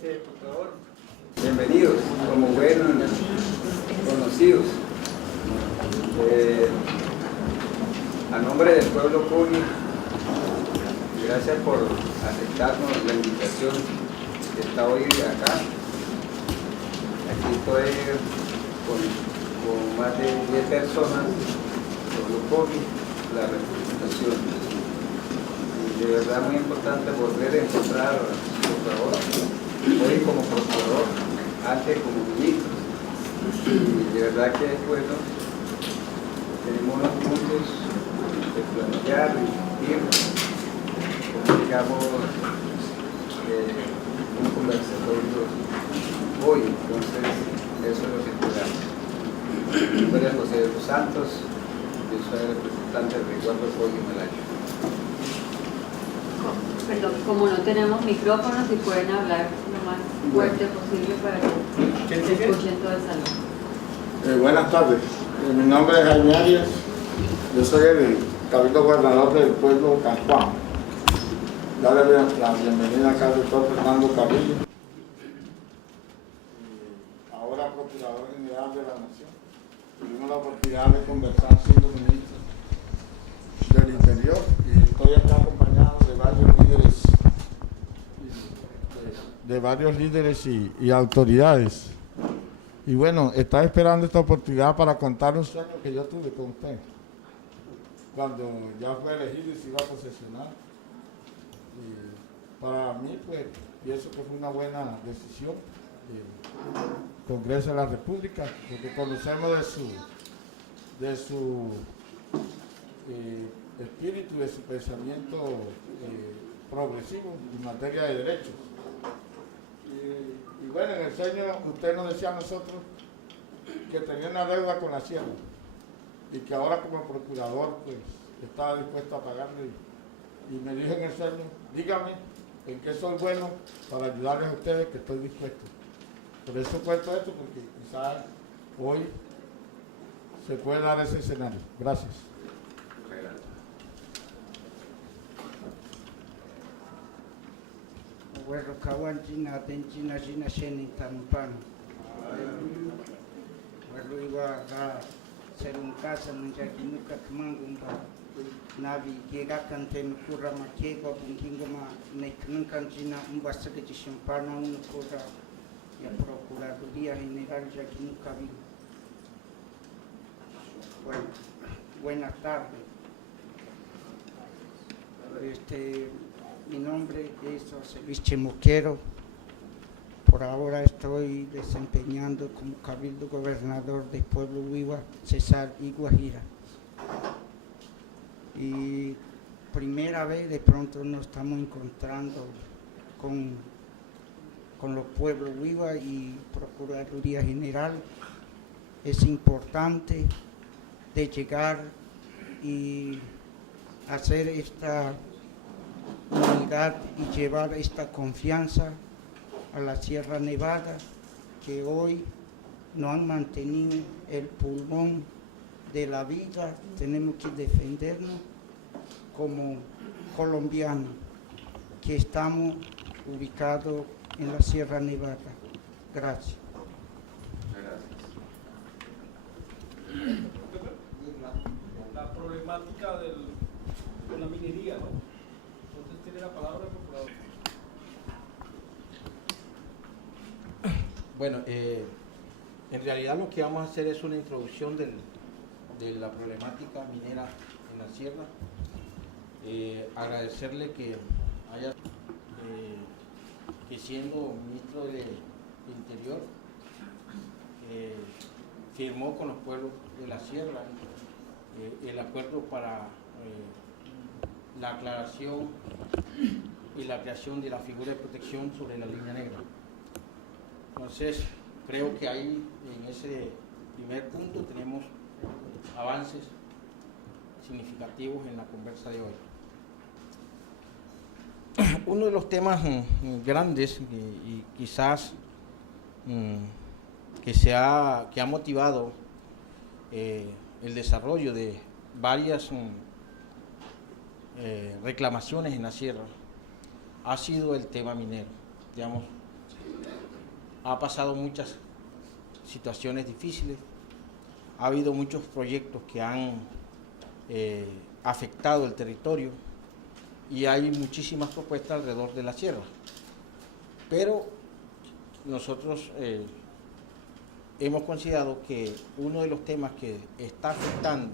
por favor. Bienvenidos, como buenos conocidos. A nombre del pueblo Cuni, gracias por aceptarnos la invitación que está hoy acá. Aquí estoy con más de 10 personas, pueblo Cuni, la representación. De verdad muy importante volver a encontrar a su favor, hoy como procurador, antes como ministro. Y de verdad que es bueno, tenemos unos puntos de plantear y discutir, como digamos, un conversatorio hoy, entonces eso es lo que esperamos. Mi nombre es José de los Santos, yo soy el representante del Resguardo Pollo Malayo. Perdón, como no tenemos micrófonos, si pueden hablar lo más fuerte posible para que se escuchen todo el salón. Buenas tardes, mi nombre es Jaime Arias, yo soy el cabildo gobernador del pueblo San Juan. Darle la bienvenida acá al doctor Fernando Carrillo, ahora procurador general de la Nación. Tuvimos la oportunidad de conversar siendo ministro del Interior y estoy acá acompañado de varios líderes y autoridades. Y bueno, estaba esperando esta oportunidad para contar un sueño que yo tuve con usted cuando ya fue elegido y se iba a posesionar. Y para mí, pues, pienso que fue una buena decisión el Congreso de la República, porque conocemos de su espíritu, de su pensamiento progresivo en materia de derechos. Y bueno, en el sueño usted nos decía a nosotros que tenía una deuda con la sierra y que ahora como procurador pues estaba dispuesto a pagarle. Y me dijo en el sueño, dígame en qué soy bueno para ayudarles a ustedes, que estoy dispuesto. Por eso cuento esto, porque quizás hoy se puede dar ese escenario. Gracias. Bueno, kawan China, ten China, China, Sheni, Tampan. Bueno, iba a ser un caso, no ya que nunca tomamos Navi, llega canten cura maquego, bungingoma, nunca China, un basta que champana, una cosa, y a Procuraduría General, ya que nunca vi. Bueno, buenas tardes. Mi nombre es José Luis Chemoquero. Por ahora estoy desempeñando como cabildo gobernador del pueblo Huiwa, Cesar y Guajira. Y primera vez de pronto nos estamos encontrando con los pueblos Huiwa y Procuraduría General. Es importante de llegar y hacer esta unidad y llevar esta confianza a la Sierra Nevada, que hoy no han mantenido el pulmón de la vida. Tenemos que defendernos como colombianos que estamos ubicados en la Sierra Nevada. Gracias. La problemática de la minería, ¿no? Entonces tiene la palabra el procurador. Bueno, en realidad lo que vamos a hacer es una introducción de la problemática minera en la sierra. Agradecerle que haya, que siendo ministro del Interior, firmó con los pueblos de la sierra el acuerdo para la aclaración y la creación de la figura de protección sobre la línea negra. Entonces, creo que ahí, en ese primer punto, tenemos avances significativos en la conversa de hoy. Uno de los temas grandes y quizás que ha motivado el desarrollo de varias reclamaciones en la sierra ha sido el tema minero. Digamos, ha pasado muchas situaciones difíciles, ha habido muchos proyectos que han afectado el territorio y hay muchísimas propuestas alrededor de la sierra. Pero nosotros hemos considerado que uno de los temas que está afectando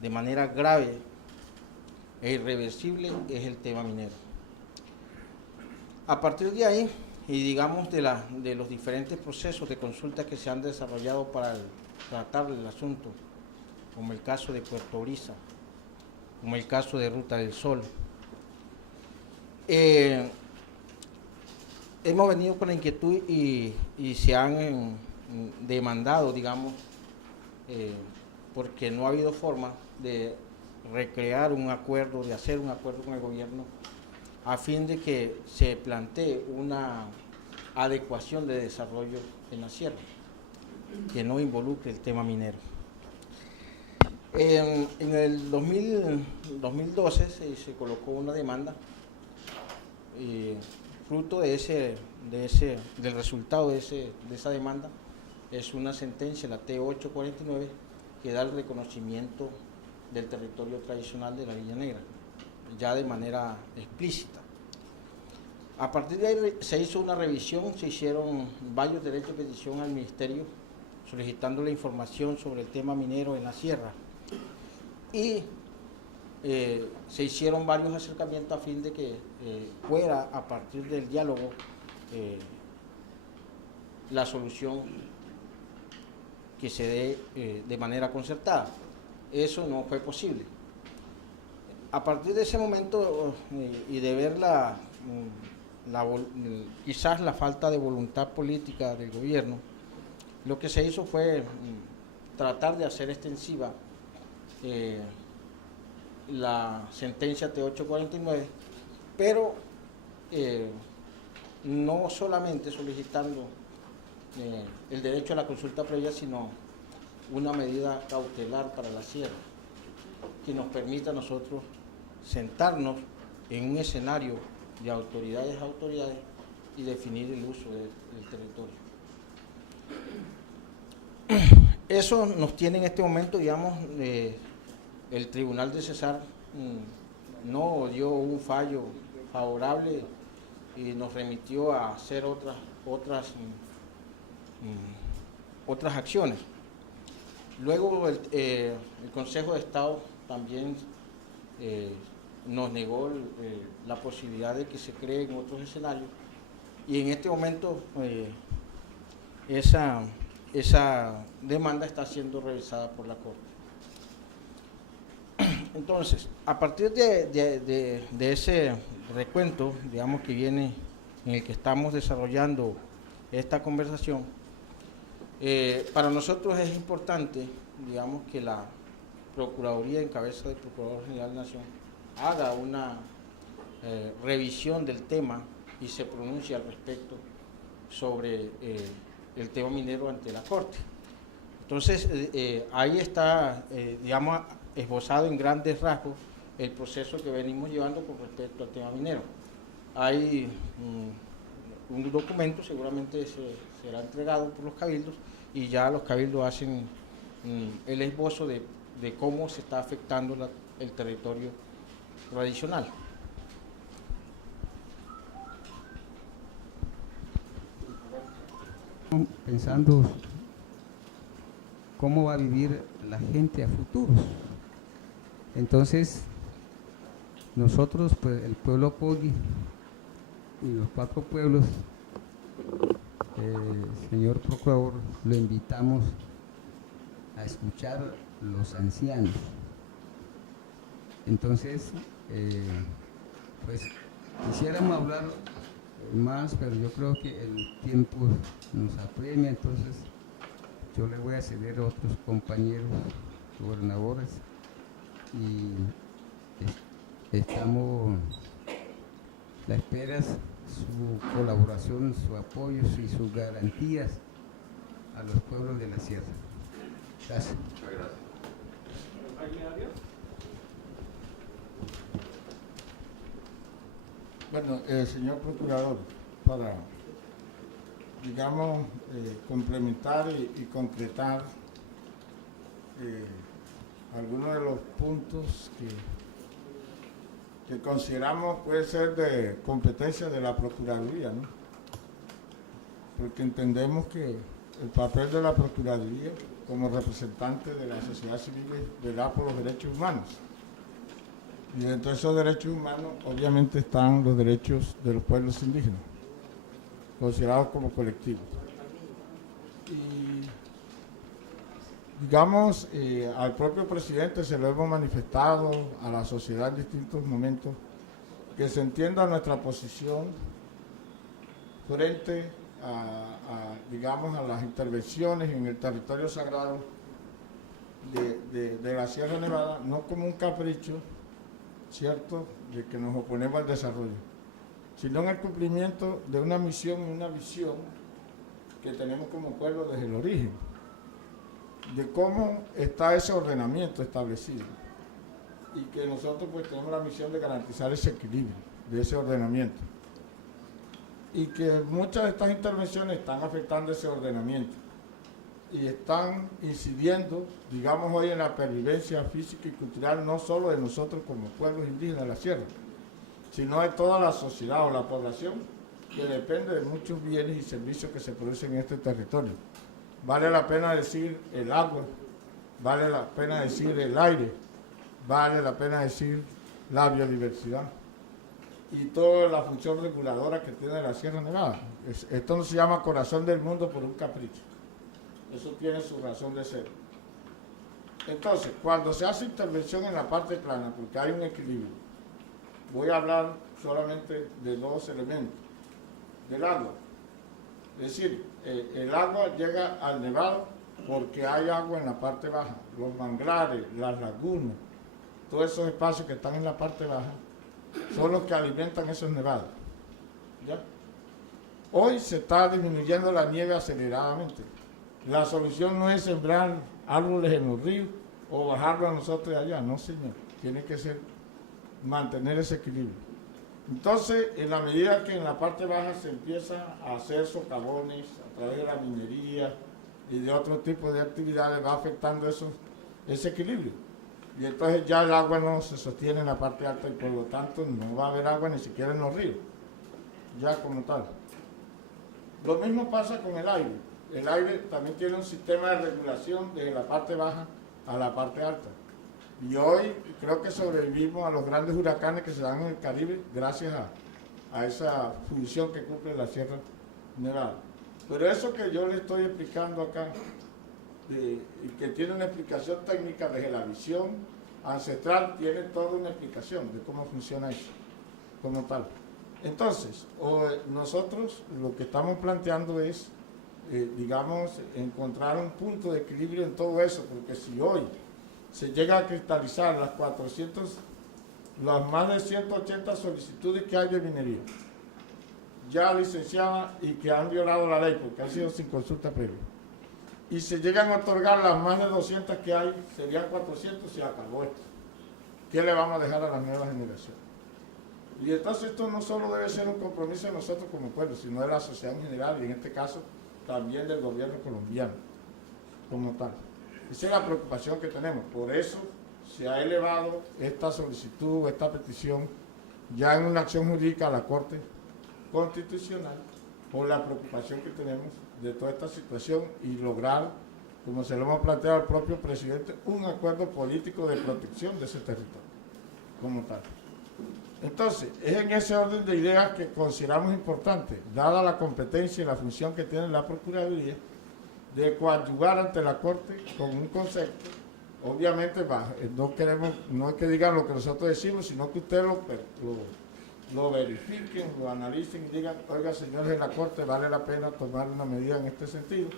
de manera grave e irreversible es el tema minero. A partir de ahí, y digamos de los diferentes procesos de consulta que se han desarrollado para tratar el asunto, como el caso de Puerto Brisa, como el caso de Ruta del Sol, hemos venido con la inquietud y se han demandado, digamos, porque no ha habido forma de recrear un acuerdo, de hacer un acuerdo con el gobierno, a fin de que se plantee una adecuación de desarrollo en la sierra, que no involucre el tema minero. En el 2012 se colocó una demanda, fruto del resultado de esa demanda es una sentencia, la T849, que da el reconocimiento del territorio tradicional de la Línea Negra, ya de manera explícita. A partir de ahí se hizo una revisión, se hicieron varios derechos de petición al Ministerio solicitando la información sobre el tema minero en la sierra y se hicieron varios acercamientos a fin de que fuera a partir del diálogo la solución que se dé de manera concertada. Eso no fue posible. A partir de ese momento y de ver quizás la falta de voluntad política del gobierno, lo que se hizo fue tratar de hacer extensiva la sentencia T849, pero no solamente solicitando el derecho a la consulta previa, sino una medida cautelar para la sierra, que nos permita a nosotros sentarnos en un escenario de autoridades a autoridades y definir el uso del territorio. Eso nos tiene en este momento, digamos, el Tribunal de Cesar no dio un fallo favorable y nos remitió a hacer otras acciones. Luego el Consejo de Estado también nos negó la posibilidad de que se creen otros escenarios y en este momento esa demanda está siendo revisada por la Corte. Entonces, a partir de ese recuento, digamos, que viene en el que estamos desarrollando esta conversación, para nosotros es importante, digamos, que la Procuraduría en cabeza del Procurador General de la Nación haga una revisión del tema y se pronuncie al respecto sobre el tema minero ante la Corte. Entonces, ahí está, digamos, esbozado en grandes rasgos el proceso que venimos llevando con respecto al tema minero. Hay un documento, seguramente será entregado por los cabildos y ya los cabildos hacen el esbozo de cómo se está afectando el territorio tradicional. Pensando cómo va a vivir la gente a futuro. Entonces, nosotros, pues, el pueblo Pogui y los 4 pueblos, señor Procurador, lo invitamos a escuchar los ancianos. Entonces, pues, quisiéramos hablar más, pero yo creo que el tiempo nos apremia, entonces yo le voy a ceder a otros compañeros gobernadores y estamos a la espera su colaboración, su apoyo y sus garantías a los pueblos de la sierra. Gracias. Muchas gracias. Bueno, señor Procurador, para digamos, complementar y concretar algunos de los puntos que consideramos puede ser de competencia de la Procuraduría, ¿no? Porque entendemos que el papel de la Procuraduría como representante de la sociedad civil es velar por los derechos humanos. Y dentro de esos derechos humanos obviamente están los derechos de los pueblos indígenas, considerados como colectivos. Y digamos, al propio presidente se lo hemos manifestado, a la sociedad en distintos momentos, que se entienda nuestra posición frente digamos, a las intervenciones en el territorio sagrado de la Sierra Nevada, no como un capricho, ¿cierto?, de que nos oponemos al desarrollo, sino en el cumplimiento de una misión y una visión que tenemos como pueblo desde el origen, de cómo está ese ordenamiento establecido y que nosotros pues tenemos la misión de garantizar ese equilibrio de ese ordenamiento y que muchas de estas intervenciones están afectando ese ordenamiento y están incidiendo, digamos, hoy en la pervivencia física y cultural no solo de nosotros como pueblos indígenas de la sierra, sino de toda la sociedad o la población que depende de muchos bienes y servicios que se producen en este territorio. Vale la pena decir el agua, vale la pena decir el aire, vale la pena decir la biodiversidad y toda la función reguladora que tiene la Sierra Nevada. Esto no se llama corazón del mundo por un capricho, eso tiene su razón de ser. Entonces, cuando se hace intervención en la parte plana, porque hay un equilibrio, voy a hablar solamente de dos elementos, del agua. Es decir, el agua llega al nevado porque hay agua en la parte baja, los manglares, las lagunas, todos esos espacios que están en la parte baja son los que alimentan esos nevados. ¿Ya? Hoy se está disminuyendo la nieve aceleradamente. La solución no es sembrar árboles en los ríos o bajarlo a nosotros de allá, no señor, tiene que ser mantener ese equilibrio. Entonces, en la medida que en la parte baja se empieza a hacer socavones a través de la minería y de otro tipo de actividades, va afectando ese equilibrio. Y entonces ya el agua no se sostiene en la parte alta y por lo tanto no va a haber agua ni siquiera en los ríos, ya como tal. Lo mismo pasa con el aire. El aire también tiene un sistema de regulación desde la parte baja a la parte alta. Y hoy creo que sobrevivimos a los grandes huracanes que se dan en el Caribe gracias a esa función que cumple la Sierra Nevada. Pero eso que yo le estoy explicando acá, y que tiene una explicación técnica desde la visión ancestral, tiene toda una explicación de cómo funciona eso, como tal. Entonces, nosotros lo que estamos planteando es, digamos, encontrar un punto de equilibrio en todo eso, porque si hoy se llega a cristalizar las más de 180 solicitudes que hay de minería, ya licenciadas y que han violado la ley porque han sido sin consulta previa, y se llegan a otorgar las más de 200 que hay, serían 400 y se acabó esto. ¿Qué le vamos a dejar a las nuevas generaciones? Y entonces esto no solo debe ser un compromiso de nosotros como pueblo, sino de la sociedad en general y en este caso también del gobierno colombiano como tal. Esa es la preocupación que tenemos. Por eso se ha elevado esta solicitud, esta petición, ya en una acción jurídica a la Corte Constitucional, por la preocupación que tenemos de toda esta situación y lograr, como se lo hemos planteado al propio presidente, un acuerdo político de protección de ese territorio, como tal. Entonces, es en ese orden de ideas que consideramos importante, dada la competencia y la función que tiene la Procuraduría, de coadyuvar ante la Corte con un concepto, obviamente no es que digan lo que nosotros decimos, sino que ustedes lo verifiquen, lo analicen y digan, oiga, señores de la Corte, vale la pena tomar una medida en este sentido.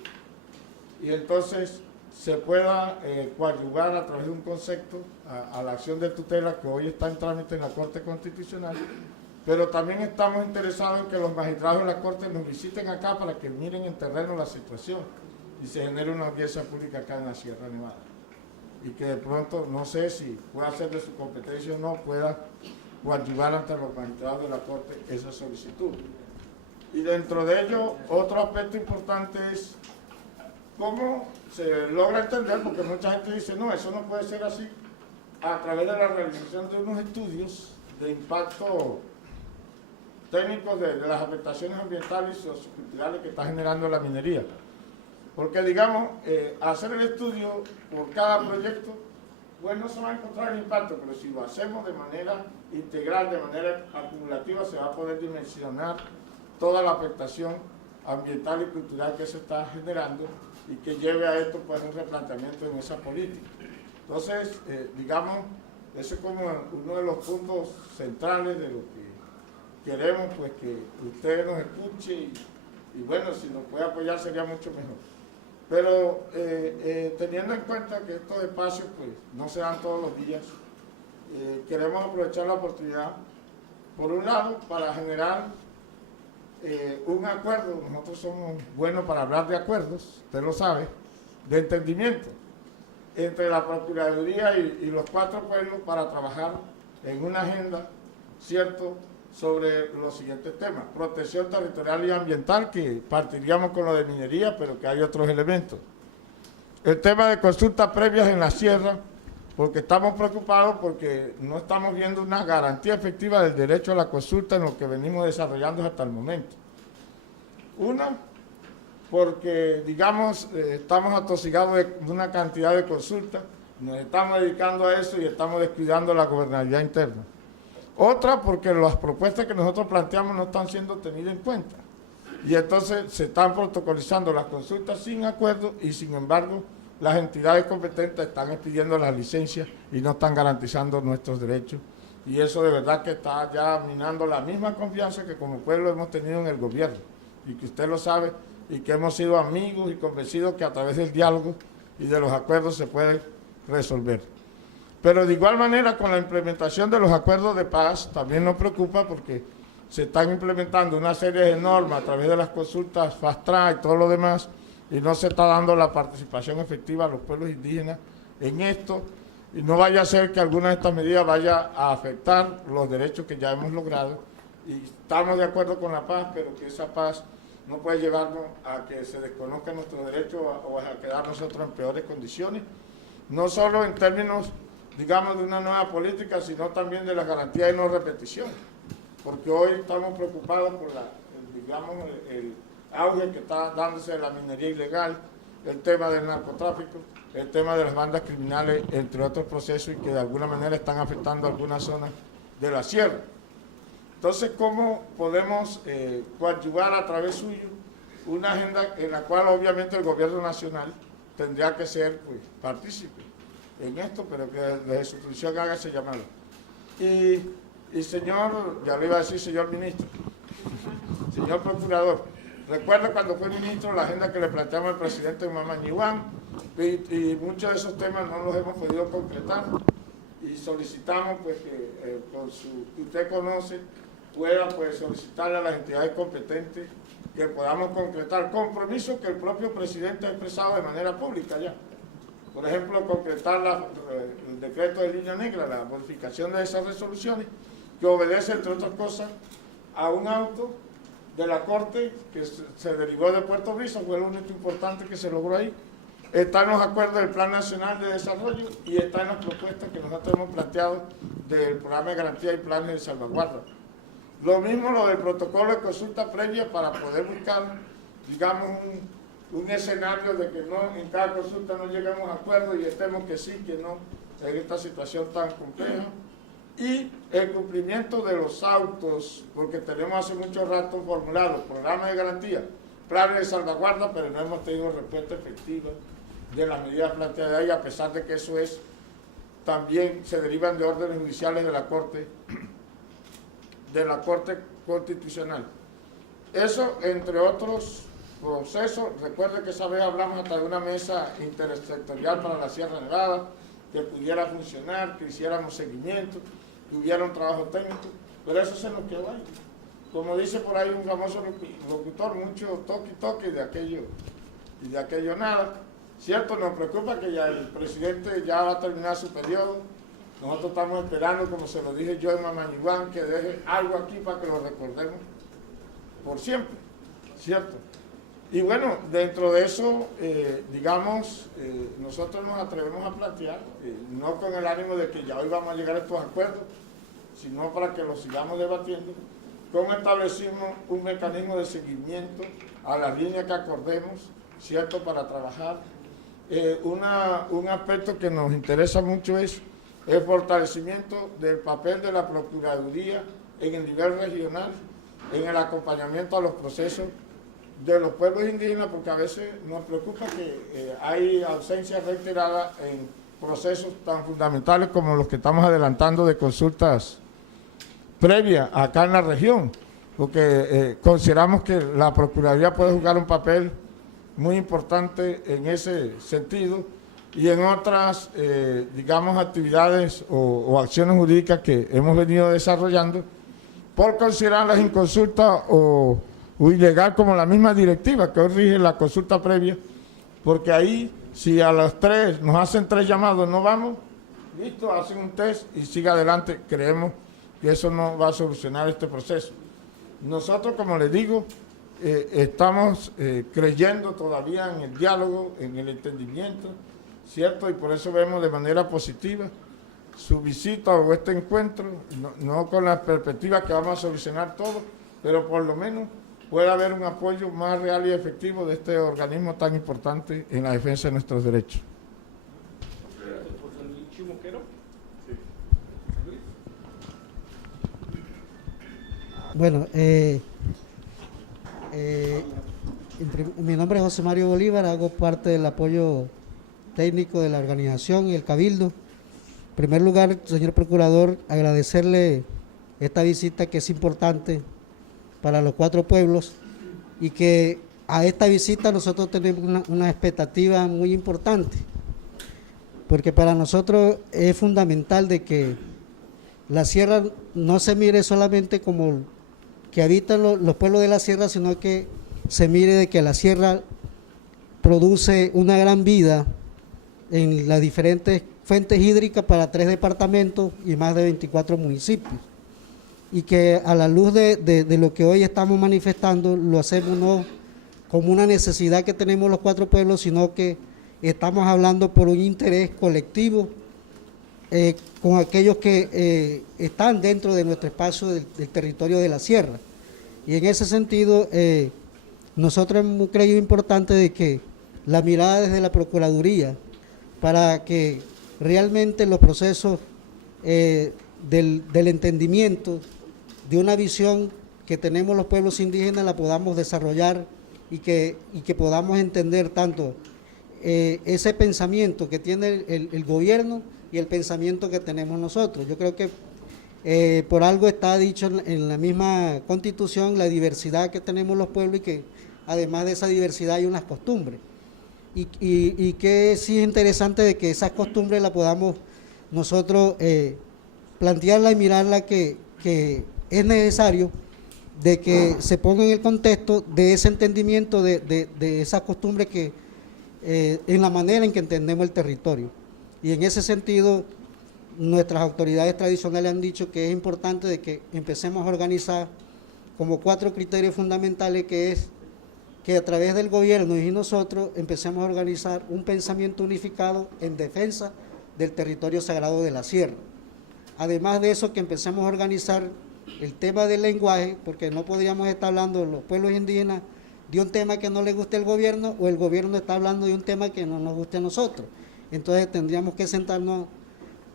Y entonces se pueda coadyuvar a través de un concepto a la acción de tutela que hoy está en trámite en la Corte Constitucional, pero también estamos interesados en que los magistrados de la Corte nos visiten acá para que miren en terreno la situación y se genere una audiencia pública acá en la Sierra Nevada. Y que de pronto, no sé si pueda ser de su competencia o no, pueda coadyuvar ante los magistrados de la Corte esa solicitud. Y dentro de ello, otro aspecto importante es cómo se logra entender, porque mucha gente dice, no, eso no puede ser así, a través de la realización de unos estudios de impacto técnicos de las afectaciones ambientales y socioculturales que está generando la minería. Porque, digamos, hacer el estudio por cada proyecto, pues no se va a encontrar el impacto, pero si lo hacemos de manera integral, de manera acumulativa, se va a poder dimensionar toda la afectación ambiental y cultural que se está generando y que lleve a esto, pues, un replanteamiento en esa política. Entonces, digamos, ese es como uno de los puntos centrales de lo que queremos, pues, que usted nos escuche y bueno, si nos puede apoyar sería mucho mejor. Pero teniendo en cuenta que estos espacios, pues, no se dan todos los días, queremos aprovechar la oportunidad, por un lado, para generar un acuerdo. Nosotros somos buenos para hablar de acuerdos, usted lo sabe, de entendimiento entre la Procuraduría y los 4 pueblos para trabajar en una agenda, ¿cierto?, sobre los siguientes temas: protección territorial y ambiental, que partiríamos con lo de minería, pero que hay otros elementos. El tema de consultas previas en la sierra, porque estamos preocupados porque no estamos viendo una garantía efectiva del derecho a la consulta en lo que venimos desarrollando hasta el momento. Una, porque, digamos, estamos atosigados de una cantidad de consultas, nos estamos dedicando a eso y estamos descuidando la gobernabilidad interna. Otra, porque las propuestas que nosotros planteamos no están siendo tenidas en cuenta. Y entonces se están protocolizando las consultas sin acuerdo y, sin embargo, las entidades competentes están expidiendo las licencias y no están garantizando nuestros derechos. Y eso de verdad que está ya minando la misma confianza que como pueblo hemos tenido en el gobierno. Y que usted lo sabe y que hemos sido amigos y convencidos que a través del diálogo y de los acuerdos se puede resolver. Pero de igual manera, con la implementación de los acuerdos de paz, también nos preocupa porque se están implementando una serie de normas a través de las consultas fast track y todo lo demás, y no se está dando la participación efectiva a los pueblos indígenas en esto, y no vaya a ser que alguna de estas medidas vaya a afectar los derechos que ya hemos logrado, y estamos de acuerdo con la paz, pero que esa paz no puede llevarnos a que se desconozcan nuestros derechos o a quedar nosotros en peores condiciones, no solo en términos, digamos, de una nueva política, sino también de la garantía de no repetición, porque hoy estamos preocupados por el auge que está dándose de la minería ilegal, el tema del narcotráfico, el tema de las bandas criminales, entre otros procesos, y que de alguna manera están afectando algunas zonas de la sierra. Entonces, ¿cómo podemos coadyuvar a través suyo una agenda en la cual obviamente el gobierno nacional tendría que ser, pues, partícipe en esto, pero que desde su función haga ese llamado? Y señor, ya le iba a decir señor ministro, señor procurador, recuerda cuando fue ministro la agenda que le planteamos al presidente Mamañihuán, y muchos de esos temas no los hemos podido concretar, y solicitamos, pues, que que usted conoce, pueda, pues, solicitarle a las entidades competentes que podamos concretar compromisos que el propio presidente ha expresado de manera pública ya. Por ejemplo, concretar el decreto de línea negra, la modificación de esas resoluciones, que obedece, entre otras cosas, a un auto de la Corte que se derivó de Puerto Rico, fue lo único importante que se logró ahí. Está en los acuerdos del Plan Nacional de Desarrollo y está en las propuestas que nosotros hemos planteado del Programa de Garantía y Planes de Salvaguarda. Lo mismo lo del protocolo de consulta previa para poder buscar, digamos, un escenario de que no, en cada consulta no lleguemos a acuerdo y estemos que sí, que no, en esta situación tan compleja. Y el cumplimiento de los autos, porque tenemos hace mucho rato formulados programas de garantía, planes de salvaguarda, pero no hemos tenido respuesta efectiva de las medidas planteadas ahí, a pesar de que eso es, también se derivan de órdenes judiciales de la Corte Constitucional. Eso, entre otros procesos. Recuerde que esa vez hablamos hasta de una mesa intersectorial para la Sierra Nevada, que pudiera funcionar, que hiciéramos seguimiento, que hubiera un trabajo técnico, pero eso se nos quedó ahí. Como dice por ahí un famoso locutor, mucho toque y de aquello nada. Cierto, nos preocupa que ya el presidente ya va a terminar su periodo. Nosotros estamos esperando, como se lo dije yo en Mamañihuán, que deje algo aquí para que lo recordemos. por siempre, ¿cierto? Y bueno, dentro de eso, nosotros nos atrevemos a plantear, no con el ánimo de que ya hoy vamos a llegar a estos acuerdos, sino para que los sigamos debatiendo, cómo establecimos un mecanismo de seguimiento a la línea que acordemos, ¿cierto?, para trabajar. Un aspecto que nos interesa mucho es el fortalecimiento del papel de la Procuraduría en el nivel regional, en el acompañamiento a los procesos de los pueblos indígenas, porque a veces nos preocupa que hay ausencia reiterada en procesos tan fundamentales como los que estamos adelantando de consultas previas acá en la región, porque consideramos que la Procuraduría puede jugar un papel muy importante en ese sentido y en otras, actividades o acciones jurídicas que hemos venido desarrollando por considerarlas inconsultas o ilegal, como la misma directiva que hoy rige la consulta previa, porque ahí si a los 3 nos hacen 3 llamados, no vamos, listo, hacen un test y sigue adelante. Creemos que eso no va a solucionar este proceso. Nosotros, como les digo, estamos creyendo todavía en el diálogo, en el entendimiento, ¿cierto? Y por eso vemos de manera positiva su visita o este encuentro, no con la perspectiva que vamos a solucionar todo, pero por lo menos puede haber un apoyo más real y efectivo de este organismo tan importante en la defensa de nuestros derechos. Bueno, mi nombre es José Mario Bolívar, hago parte del apoyo técnico de la organización y el Cabildo. En primer lugar, señor Procurador, agradecerle esta visita que es importante para los 4 pueblos y que a esta visita nosotros tenemos una expectativa muy importante, porque para nosotros es fundamental de que la sierra no se mire solamente como que habitan los pueblos de la sierra, sino que se mire de que la sierra produce una gran vida en las diferentes fuentes hídricas para 3 departamentos y más de 24 municipios. Y que a la luz de lo que hoy estamos manifestando, lo hacemos no como una necesidad que tenemos los 4 pueblos, sino que estamos hablando por un interés colectivo con aquellos que están dentro de nuestro espacio del territorio de la sierra. Y en ese sentido, nosotros hemos creído importante de que la mirada desde la Procuraduría, para que realmente los procesos del entendimiento de una visión que tenemos los pueblos indígenas la podamos desarrollar y que podamos entender tanto ese pensamiento que tiene el gobierno y el pensamiento que tenemos nosotros. Yo creo que por algo está dicho en la misma Constitución la diversidad que tenemos los pueblos y que además de esa diversidad hay unas costumbres. Y que sí es interesante de que esas costumbres las podamos nosotros plantearla y mirarla que es necesario de que se ponga en el contexto de ese entendimiento de esas costumbres que en la manera en que entendemos el territorio. Y en ese sentido, nuestras autoridades tradicionales han dicho que es importante de que empecemos a organizar como 4 criterios fundamentales, que es que a través del gobierno y nosotros empecemos a organizar un pensamiento unificado en defensa del territorio sagrado de la sierra. Además de eso, que empecemos a organizar el tema del lenguaje, porque no podríamos estar hablando los pueblos indígenas de un tema que no le guste al gobierno, o el gobierno está hablando de un tema que no nos guste a nosotros. Entonces tendríamos que sentarnos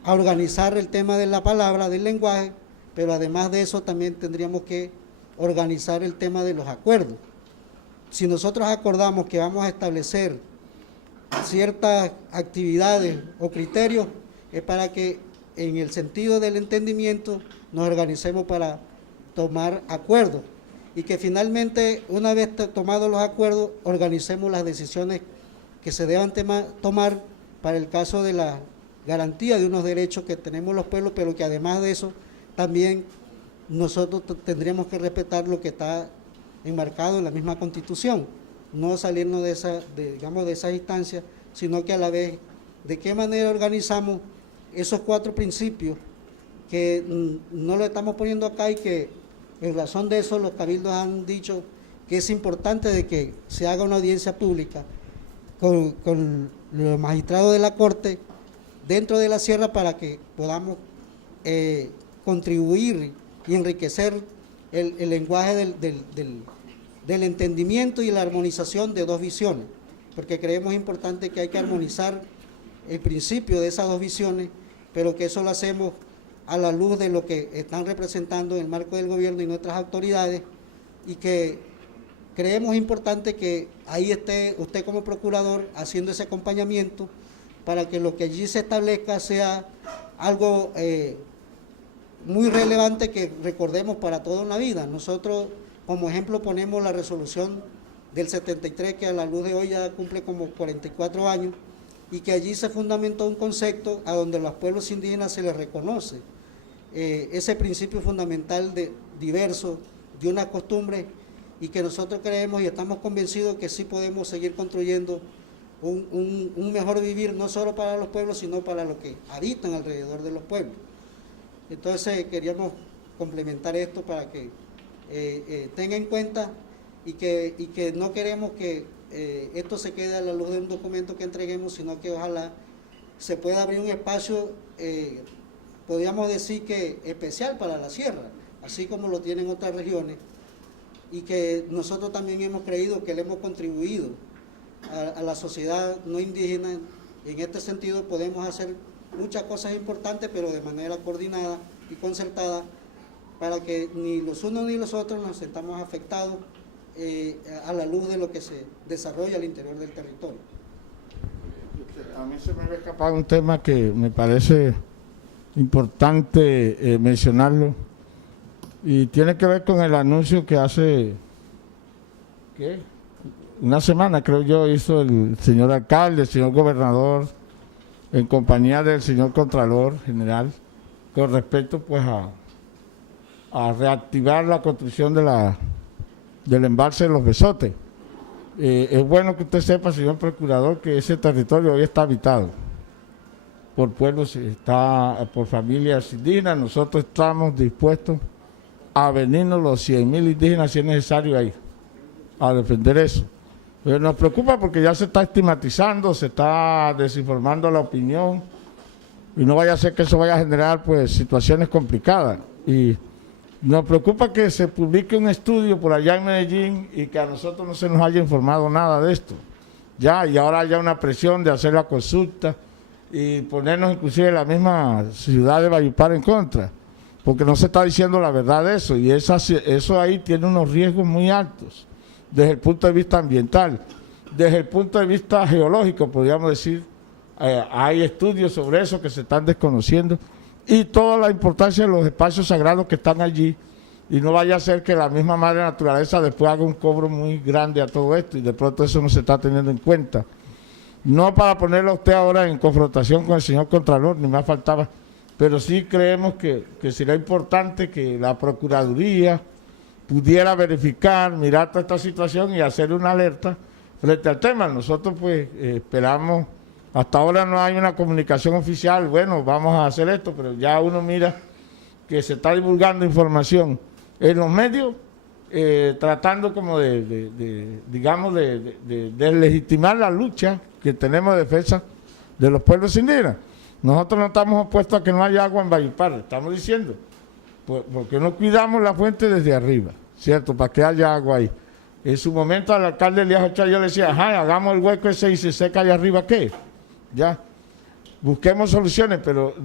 a organizar el tema de la palabra, del lenguaje, pero además de eso también tendríamos que organizar el tema de los acuerdos. Si nosotros acordamos que vamos a establecer ciertas actividades o criterios, es para que en el sentido del entendimiento nos organicemos para tomar acuerdos y que finalmente, una vez tomados los acuerdos, organicemos las decisiones que se deban tomar para el caso de la garantía de unos derechos que tenemos los pueblos, pero que además de eso también nosotros tendríamos que respetar lo que está enmarcado en la misma Constitución, no salirnos de esa instancia, sino que a la vez de qué manera organizamos esos 4 principios que no lo estamos poniendo acá y que En razón de eso, los cabildos han dicho que es importante de que se haga una audiencia pública con los magistrados de la Corte dentro de la sierra para que podamos contribuir y enriquecer el lenguaje del entendimiento y la armonización de dos visiones, porque creemos importante que hay que armonizar el principio de esas dos visiones, pero que eso lo hacemos a la luz de lo que están representando en el marco del gobierno y nuestras autoridades, y que creemos importante que ahí esté usted como procurador haciendo ese acompañamiento para que lo que allí se establezca sea algo muy relevante que recordemos para toda una vida. Nosotros como ejemplo ponemos la resolución del 73, que a la luz de hoy ya cumple como 44 años, y que allí se fundamentó un concepto a donde los pueblos indígenas se les reconoce ese principio fundamental de diverso, de una costumbre, y que nosotros creemos y estamos convencidos que sí podemos seguir construyendo un mejor vivir, no solo para los pueblos, sino para los que habitan alrededor de los pueblos. Entonces queríamos complementar esto para que tenga en cuenta y que no queremos que esto se quede a la luz de un documento que entreguemos, sino que ojalá se pueda abrir un espacio, podríamos decir que especial para la sierra, así como lo tienen otras regiones, y que nosotros también hemos creído que le hemos contribuido a la sociedad no indígena. En este sentido podemos hacer muchas cosas importantes, pero de manera coordinada y concertada, para que ni los unos ni los otros nos sentamos afectados a la luz de lo que se desarrolla al interior del territorio. A mí se me había escapado un tema que me parece importante mencionarlo, y tiene que ver con el anuncio que hace una semana, creo yo, hizo el señor alcalde, el señor gobernador, en compañía del señor Contralor General, con respecto pues a reactivar la construcción del embalse de Los Besotes. Es bueno que usted sepa, señor procurador, que ese territorio hoy está habitado por pueblos, por familias indígenas. Nosotros estamos dispuestos a venirnos los 100.000 indígenas si es necesario ahí, a defender eso. Pero nos preocupa porque ya se está estigmatizando, se está desinformando la opinión, y no vaya a ser que eso vaya a generar pues situaciones complicadas. Y nos preocupa que se publique un estudio por allá en Medellín y que a nosotros no se nos haya informado nada de esto. Y ahora haya una presión de hacer la consulta y ponernos inclusive la misma ciudad de Valledupar en contra, porque no se está diciendo la verdad de eso, y eso ahí tiene unos riesgos muy altos desde el punto de vista ambiental, desde el punto de vista geológico, podríamos decir. Hay estudios sobre eso que se están desconociendo, y toda la importancia de los espacios sagrados que están allí, y no vaya a ser que la misma madre naturaleza después haga un cobro muy grande a todo esto, y de pronto eso no se está teniendo en cuenta. No para ponerlo a usted ahora en confrontación con el señor Contralor, ni más faltaba, pero sí creemos que sería importante que la Procuraduría pudiera verificar, mirar toda esta situación y hacer una alerta frente al tema. Nosotros pues esperamos, hasta ahora no hay una comunicación oficial, bueno, vamos a hacer esto, pero ya uno mira que se está divulgando información en los medios, tratando como digamos, de legitimar la lucha que tenemos de defensa de los pueblos indígenas. Nosotros no estamos opuestos a que no haya agua en Valledupar, estamos diciendo, porque no cuidamos la fuente desde arriba, ¿cierto? Para que haya agua ahí. En su momento al alcalde Elías Ochoa yo le decía, hagamos el hueco ese y se seca allá arriba, ¿qué? Ya, busquemos soluciones, pero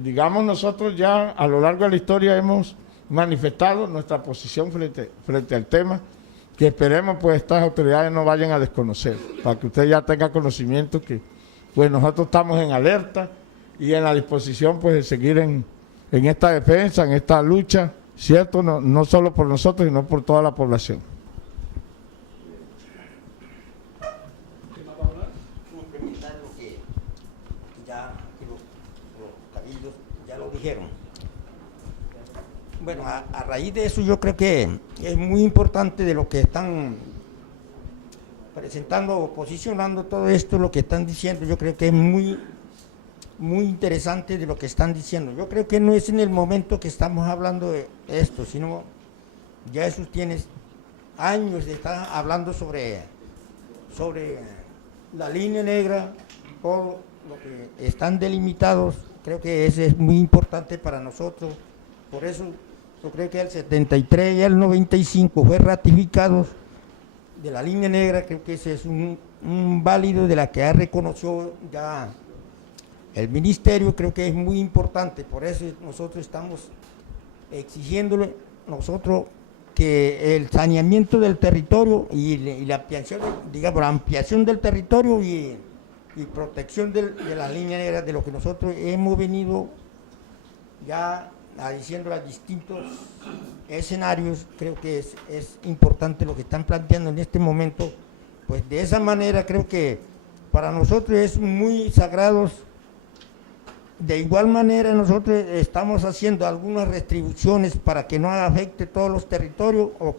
digamos nosotros ya a lo largo de la historia hemos manifestado nuestra posición frente al tema, que esperemos pues estas autoridades no vayan a desconocer, para que usted ya tenga conocimiento que pues nosotros estamos en alerta y en la disposición pues de seguir en esta defensa, en esta lucha, ¿cierto? No solo por nosotros, sino por toda la población. Complementar lo que ya los cabildos ya lo dijeron. Bueno, a raíz de eso yo creo que es muy importante de lo que están presentando, posicionando todo esto, lo que están diciendo. Yo creo que es muy interesante de lo que están diciendo. Yo creo que no es en el momento que estamos hablando de esto, sino Ya eso tienes años de estar hablando sobre la línea negra, todo lo que están delimitados. Creo que eso es muy importante para nosotros. Por eso yo creo que el 73 y el 95 fue ratificados de la línea negra. Creo que ese es un válido de la que ha reconocido ya el ministerio. Creo que es muy importante. Por eso nosotros estamos exigiéndole nosotros que el saneamiento del territorio y la ampliación, digamos, la ampliación del territorio y protección de la línea negra, de lo que nosotros hemos venido ya diciendo a distintos escenarios. Creo que es importante lo que están planteando en este momento. Pues de esa manera creo que para nosotros es muy sagrado. De igual manera nosotros estamos haciendo algunas restribuciones para que no afecte todos los territorios o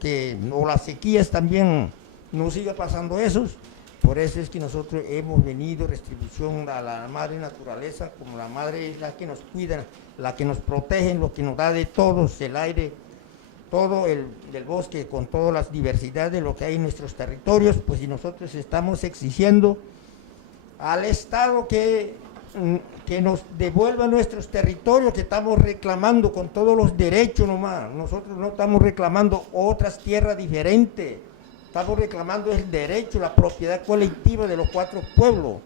las sequías también no siga pasando esos. Por eso es que nosotros hemos venido restribución a la madre naturaleza, como la madre es la que nos cuida, la que nos protege, lo que nos da de todos, el aire, todo del bosque, con todas las diversidades de lo que hay en nuestros territorios. Pues y nosotros estamos exigiendo al Estado que nos devuelva nuestros territorios, que estamos reclamando con todos los derechos nomás. Nosotros no estamos reclamando otras tierras diferentes, estamos reclamando el derecho, la propiedad colectiva de los 4 pueblos.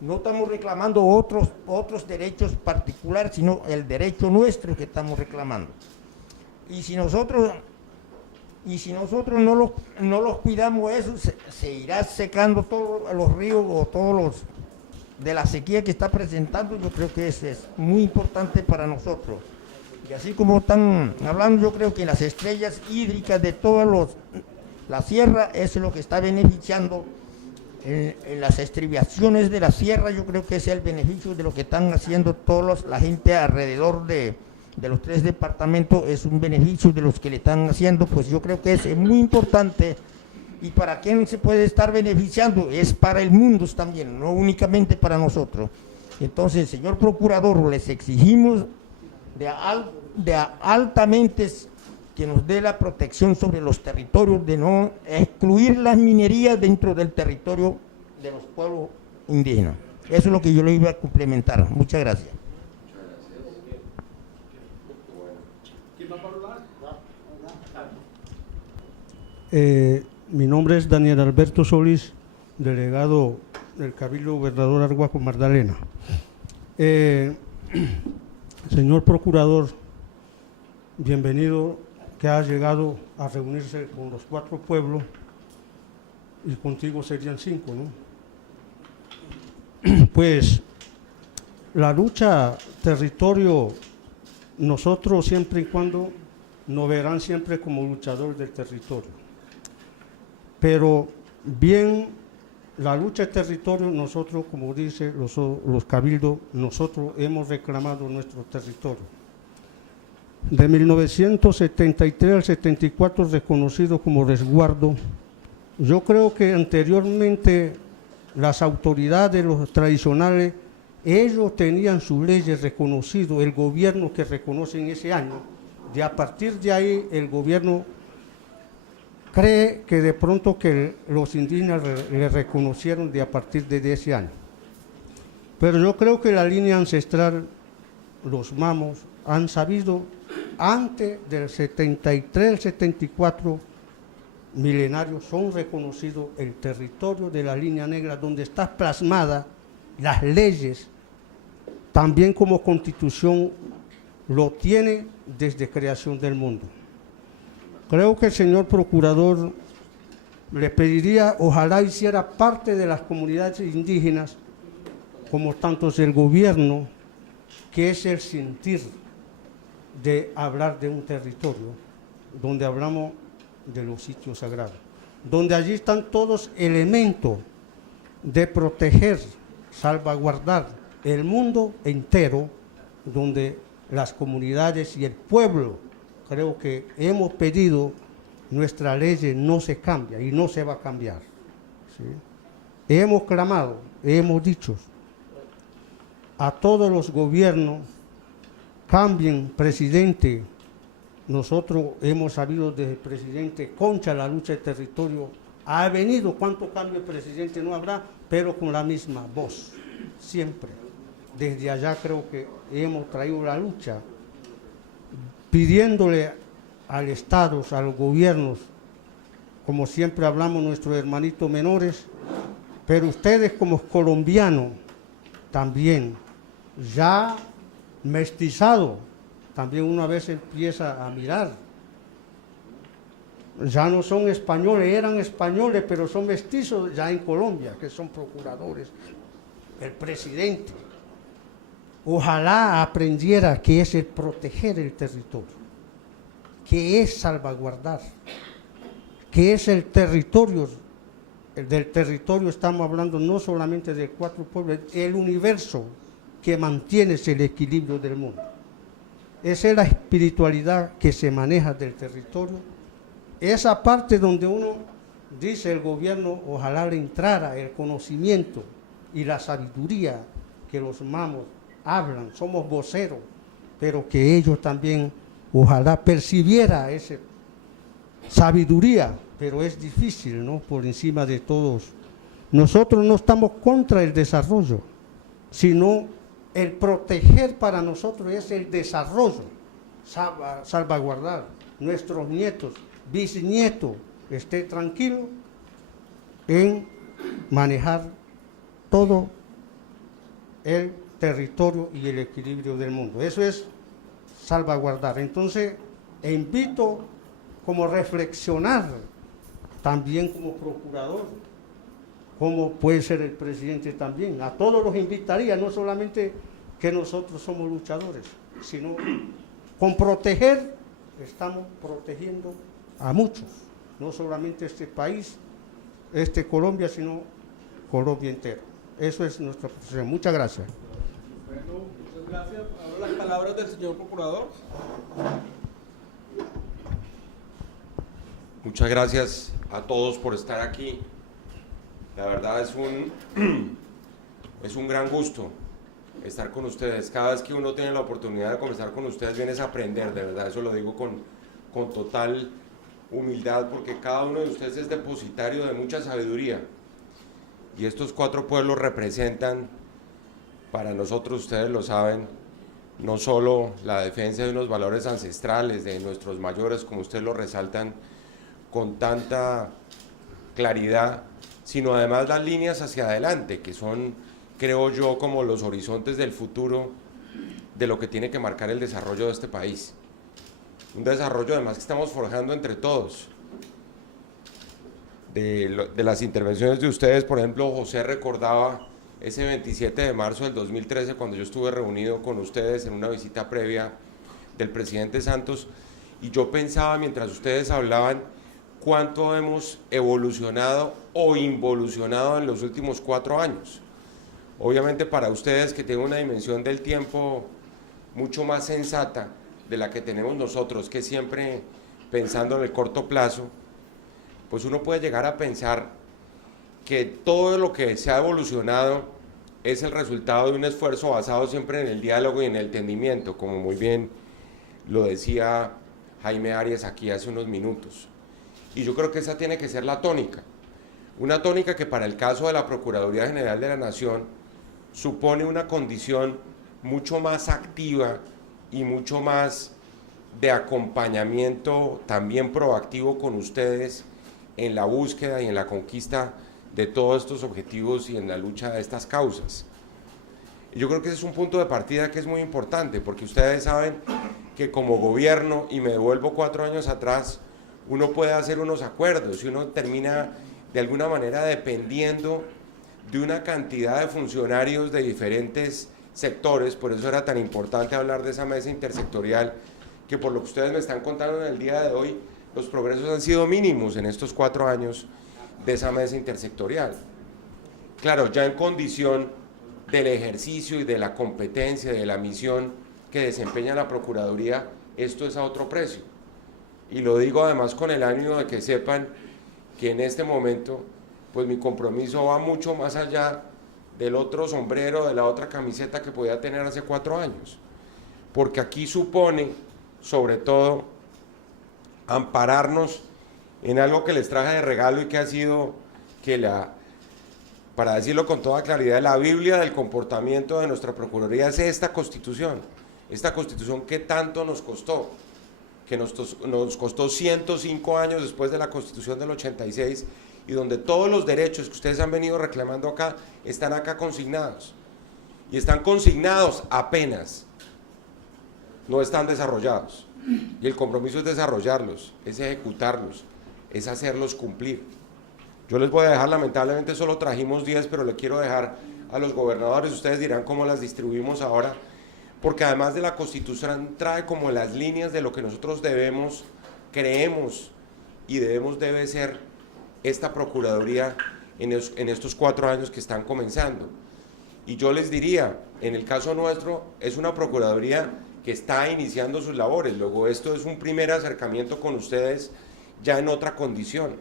No estamos reclamando otros derechos particulares, sino el derecho nuestro que estamos reclamando. Y si nosotros no los cuidamos, eso se irá secando todos los ríos o todos los de la sequía que está presentando. Yo creo que eso es muy importante para nosotros. Y así como están hablando, yo creo que las estrellas hídricas de la sierra, eso es lo que está beneficiando en las estribaciones de la sierra. Yo creo que es el beneficio de lo que están haciendo la gente alrededor de los 3 departamentos, es un beneficio de los que le están haciendo. Pues yo creo que es muy importante. ¿Y para quién se puede estar beneficiando? Es para el mundo también, no únicamente para nosotros. Entonces, señor procurador, les exigimos altamente que nos dé la protección sobre los territorios, de no excluir las minerías dentro del territorio de los pueblos indígenas. Eso es lo que yo le iba a complementar. Muchas gracias. ¿Quién va a hablar? Mi nombre es Daniel Alberto Solís, delegado del Cabildo Gobernador Arhuaco Magdalena. Señor Procurador, bienvenido, que ha llegado a reunirse con los 4 pueblos, y contigo serían 5, ¿no? Pues la lucha territorio, nosotros siempre y cuando nos verán siempre como luchador del territorio. Pero bien, la lucha de territorio, nosotros, como dicen los cabildos, nosotros hemos reclamado nuestro territorio. De 1973 al 74 reconocido como resguardo. Yo creo que anteriormente las autoridades, los tradicionales, ellos tenían sus leyes reconocidas, el gobierno que reconoce en ese año. Y a partir de ahí el gobierno cree que de pronto que los indígenas le reconocieron a partir de ese año. Pero yo creo que la línea ancestral, los mamos, han sabido antes del 73, 74 milenarios, son reconocidos el territorio de la línea negra, donde está plasmada las leyes, también como constitución lo tiene desde creación del mundo. Creo que el señor procurador le pediría, ojalá hiciera parte de las comunidades indígenas, como tantos del gobierno, que es el sentir de hablar de un territorio, donde hablamos de los sitios sagrados, donde allí están todos elementos de proteger, salvaguardar el mundo entero, donde las comunidades y el pueblo, creo que hemos pedido, nuestra ley no se cambia y no se va a cambiar, ¿sí? Hemos clamado, hemos dicho a todos los gobiernos, cambien presidente, nosotros hemos sabido desde el presidente Concha la lucha del territorio. Ha venido, cuánto cambio el presidente no habrá, pero con la misma voz, siempre. Desde allá creo que hemos traído la lucha, pidiéndole al Estado, a los gobiernos, como siempre hablamos nuestros hermanitos menores, pero ustedes como colombianos también, ya mestizado, también una vez empieza a mirar. Ya no son españoles, eran españoles, pero son mestizos ya en Colombia, que son procuradores, el presidente. Ojalá aprendiera qué es el proteger el territorio, qué es salvaguardar, qué es el territorio. Del territorio estamos hablando no solamente de 4 pueblos, el universo que mantiene el equilibrio del mundo. Esa es la espiritualidad que se maneja del territorio. Esa parte donde uno dice el gobierno, ojalá le entrara el conocimiento y la sabiduría que los mamos hablan, somos voceros, pero que ellos también, ojalá percibiera esa sabiduría, pero es difícil, ¿no? Por encima de todos. Nosotros no estamos contra el desarrollo, sino el proteger para nosotros es el desarrollo, salvaguardar nuestros nietos, bisnietos, esté tranquilo en manejar todo el territorio y el equilibrio del mundo. Eso es salvaguardar. Entonces, invito como reflexionar también como procurador, como puede ser el presidente también. A todos los invitaría, no solamente que nosotros somos luchadores, sino con proteger, estamos protegiendo a muchos, no solamente este país, Colombia, sino Colombia entero. Eso es nuestra posición. Muchas gracias. Bueno, muchas gracias. Ahora las palabras del señor procurador. Muchas gracias a todos por estar aquí. La verdad es un gran gusto estar con ustedes. Cada vez que uno tiene la oportunidad de conversar con ustedes, vienes a aprender, de verdad. Eso lo digo con total humildad, porque cada uno de ustedes es depositario de mucha sabiduría. Y estos 4 pueblos representan, para nosotros, ustedes lo saben, no solo la defensa de unos valores ancestrales de nuestros mayores, como ustedes lo resaltan con tanta claridad, sino además las líneas hacia adelante, que son, creo yo, como los horizontes del futuro de lo que tiene que marcar el desarrollo de este país. Un desarrollo además que estamos forjando entre todos. De las intervenciones de ustedes, por ejemplo, José recordaba ese 27 de marzo del 2013, cuando yo estuve reunido con ustedes en una visita previa del presidente Santos, y yo pensaba mientras ustedes hablaban cuánto hemos evolucionado o involucionado en los últimos 4 años. Obviamente para ustedes que tienen una dimensión del tiempo mucho más sensata de la que tenemos nosotros, que siempre pensando en el corto plazo, pues uno puede llegar a pensar que todo lo que se ha evolucionado es el resultado de un esfuerzo basado siempre en el diálogo y en el entendimiento, como muy bien lo decía Jaime Arias aquí hace unos minutos. Y yo creo que esa tiene que ser la tónica. Una tónica que para el caso de la Procuraduría General de la Nación supone una condición mucho más activa y mucho más de acompañamiento también proactivo con ustedes en la búsqueda y en la conquista de todos estos objetivos y en la lucha de estas causas. Y yo creo que ese es un punto de partida que es muy importante, porque ustedes saben que como gobierno, y me devuelvo 4 años atrás, uno puede hacer unos acuerdos y uno termina de alguna manera dependiendo de una cantidad de funcionarios de diferentes sectores. Por eso era tan importante hablar de esa mesa intersectorial, que por lo que ustedes me están contando en el día de hoy, los progresos han sido mínimos en estos 4 años de esa mesa intersectorial. Claro, ya en condición del ejercicio y de la competencia, de la misión que desempeña la Procuraduría, esto es a otro precio. Y lo digo además con el ánimo de que sepan que en este momento, pues mi compromiso va mucho más allá del otro sombrero, de la otra camiseta que podía tener hace 4 años. Porque aquí supone, sobre todo, ampararnos en algo que les traje de regalo y que ha sido que para decirlo con toda claridad, la Biblia del comportamiento de nuestra Procuraduría es esta Constitución que tanto nos costó, que nos costó 105 años después de la Constitución del 86, y donde todos los derechos que ustedes han venido reclamando acá, están acá consignados, y están consignados apenas, no están desarrollados, y el compromiso es desarrollarlos, es ejecutarlos, es hacerlos cumplir. Yo les voy a dejar, lamentablemente solo trajimos 10, pero le quiero dejar a los gobernadores, ustedes dirán cómo las distribuimos ahora, porque además de la Constitución trae como las líneas de lo que nosotros debemos, creemos y debe ser esta Procuraduría en estos 4 años que están comenzando. Y yo les diría, en el caso nuestro, es una Procuraduría que está iniciando sus labores, luego esto es un primer acercamiento con ustedes ya en otra condición.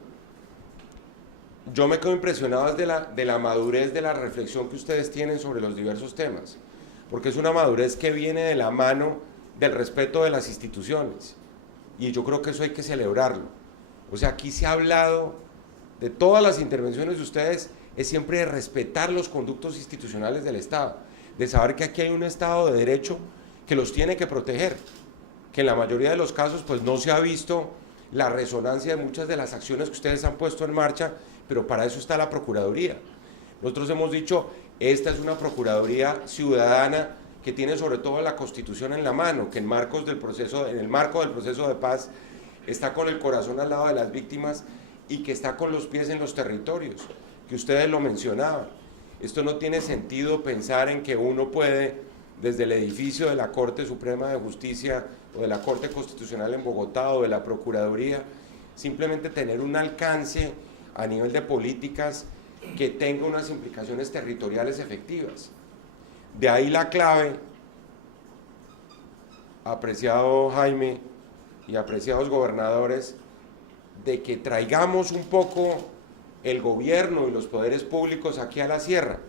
Yo me quedo impresionado de la madurez de la reflexión que ustedes tienen sobre los diversos temas, porque es una madurez que viene de la mano del respeto de las instituciones, y yo creo que eso hay que celebrarlo. O sea, aquí se ha hablado de todas las intervenciones de ustedes, es siempre de respetar los conductos institucionales del Estado, de saber que aquí hay un Estado de Derecho que los tiene que proteger, que en la mayoría de los casos pues no se ha visto la resonancia de muchas de las acciones que ustedes han puesto en marcha, pero para eso está la Procuraduría. Nosotros hemos dicho, esta es una Procuraduría ciudadana que tiene sobre todo la Constitución en la mano, que en el marco del proceso de paz está con el corazón al lado de las víctimas y que está con los pies en los territorios, que ustedes lo mencionaban. Esto no tiene sentido pensar en que uno puede, desde el edificio de la Corte Suprema de Justicia o de la Corte Constitucional en Bogotá o de la Procuraduría, simplemente tener un alcance a nivel de políticas que tenga unas implicaciones territoriales efectivas. De ahí la clave, apreciado Jaime y apreciados gobernadores, de que traigamos un poco el gobierno y los poderes públicos aquí a la sierra.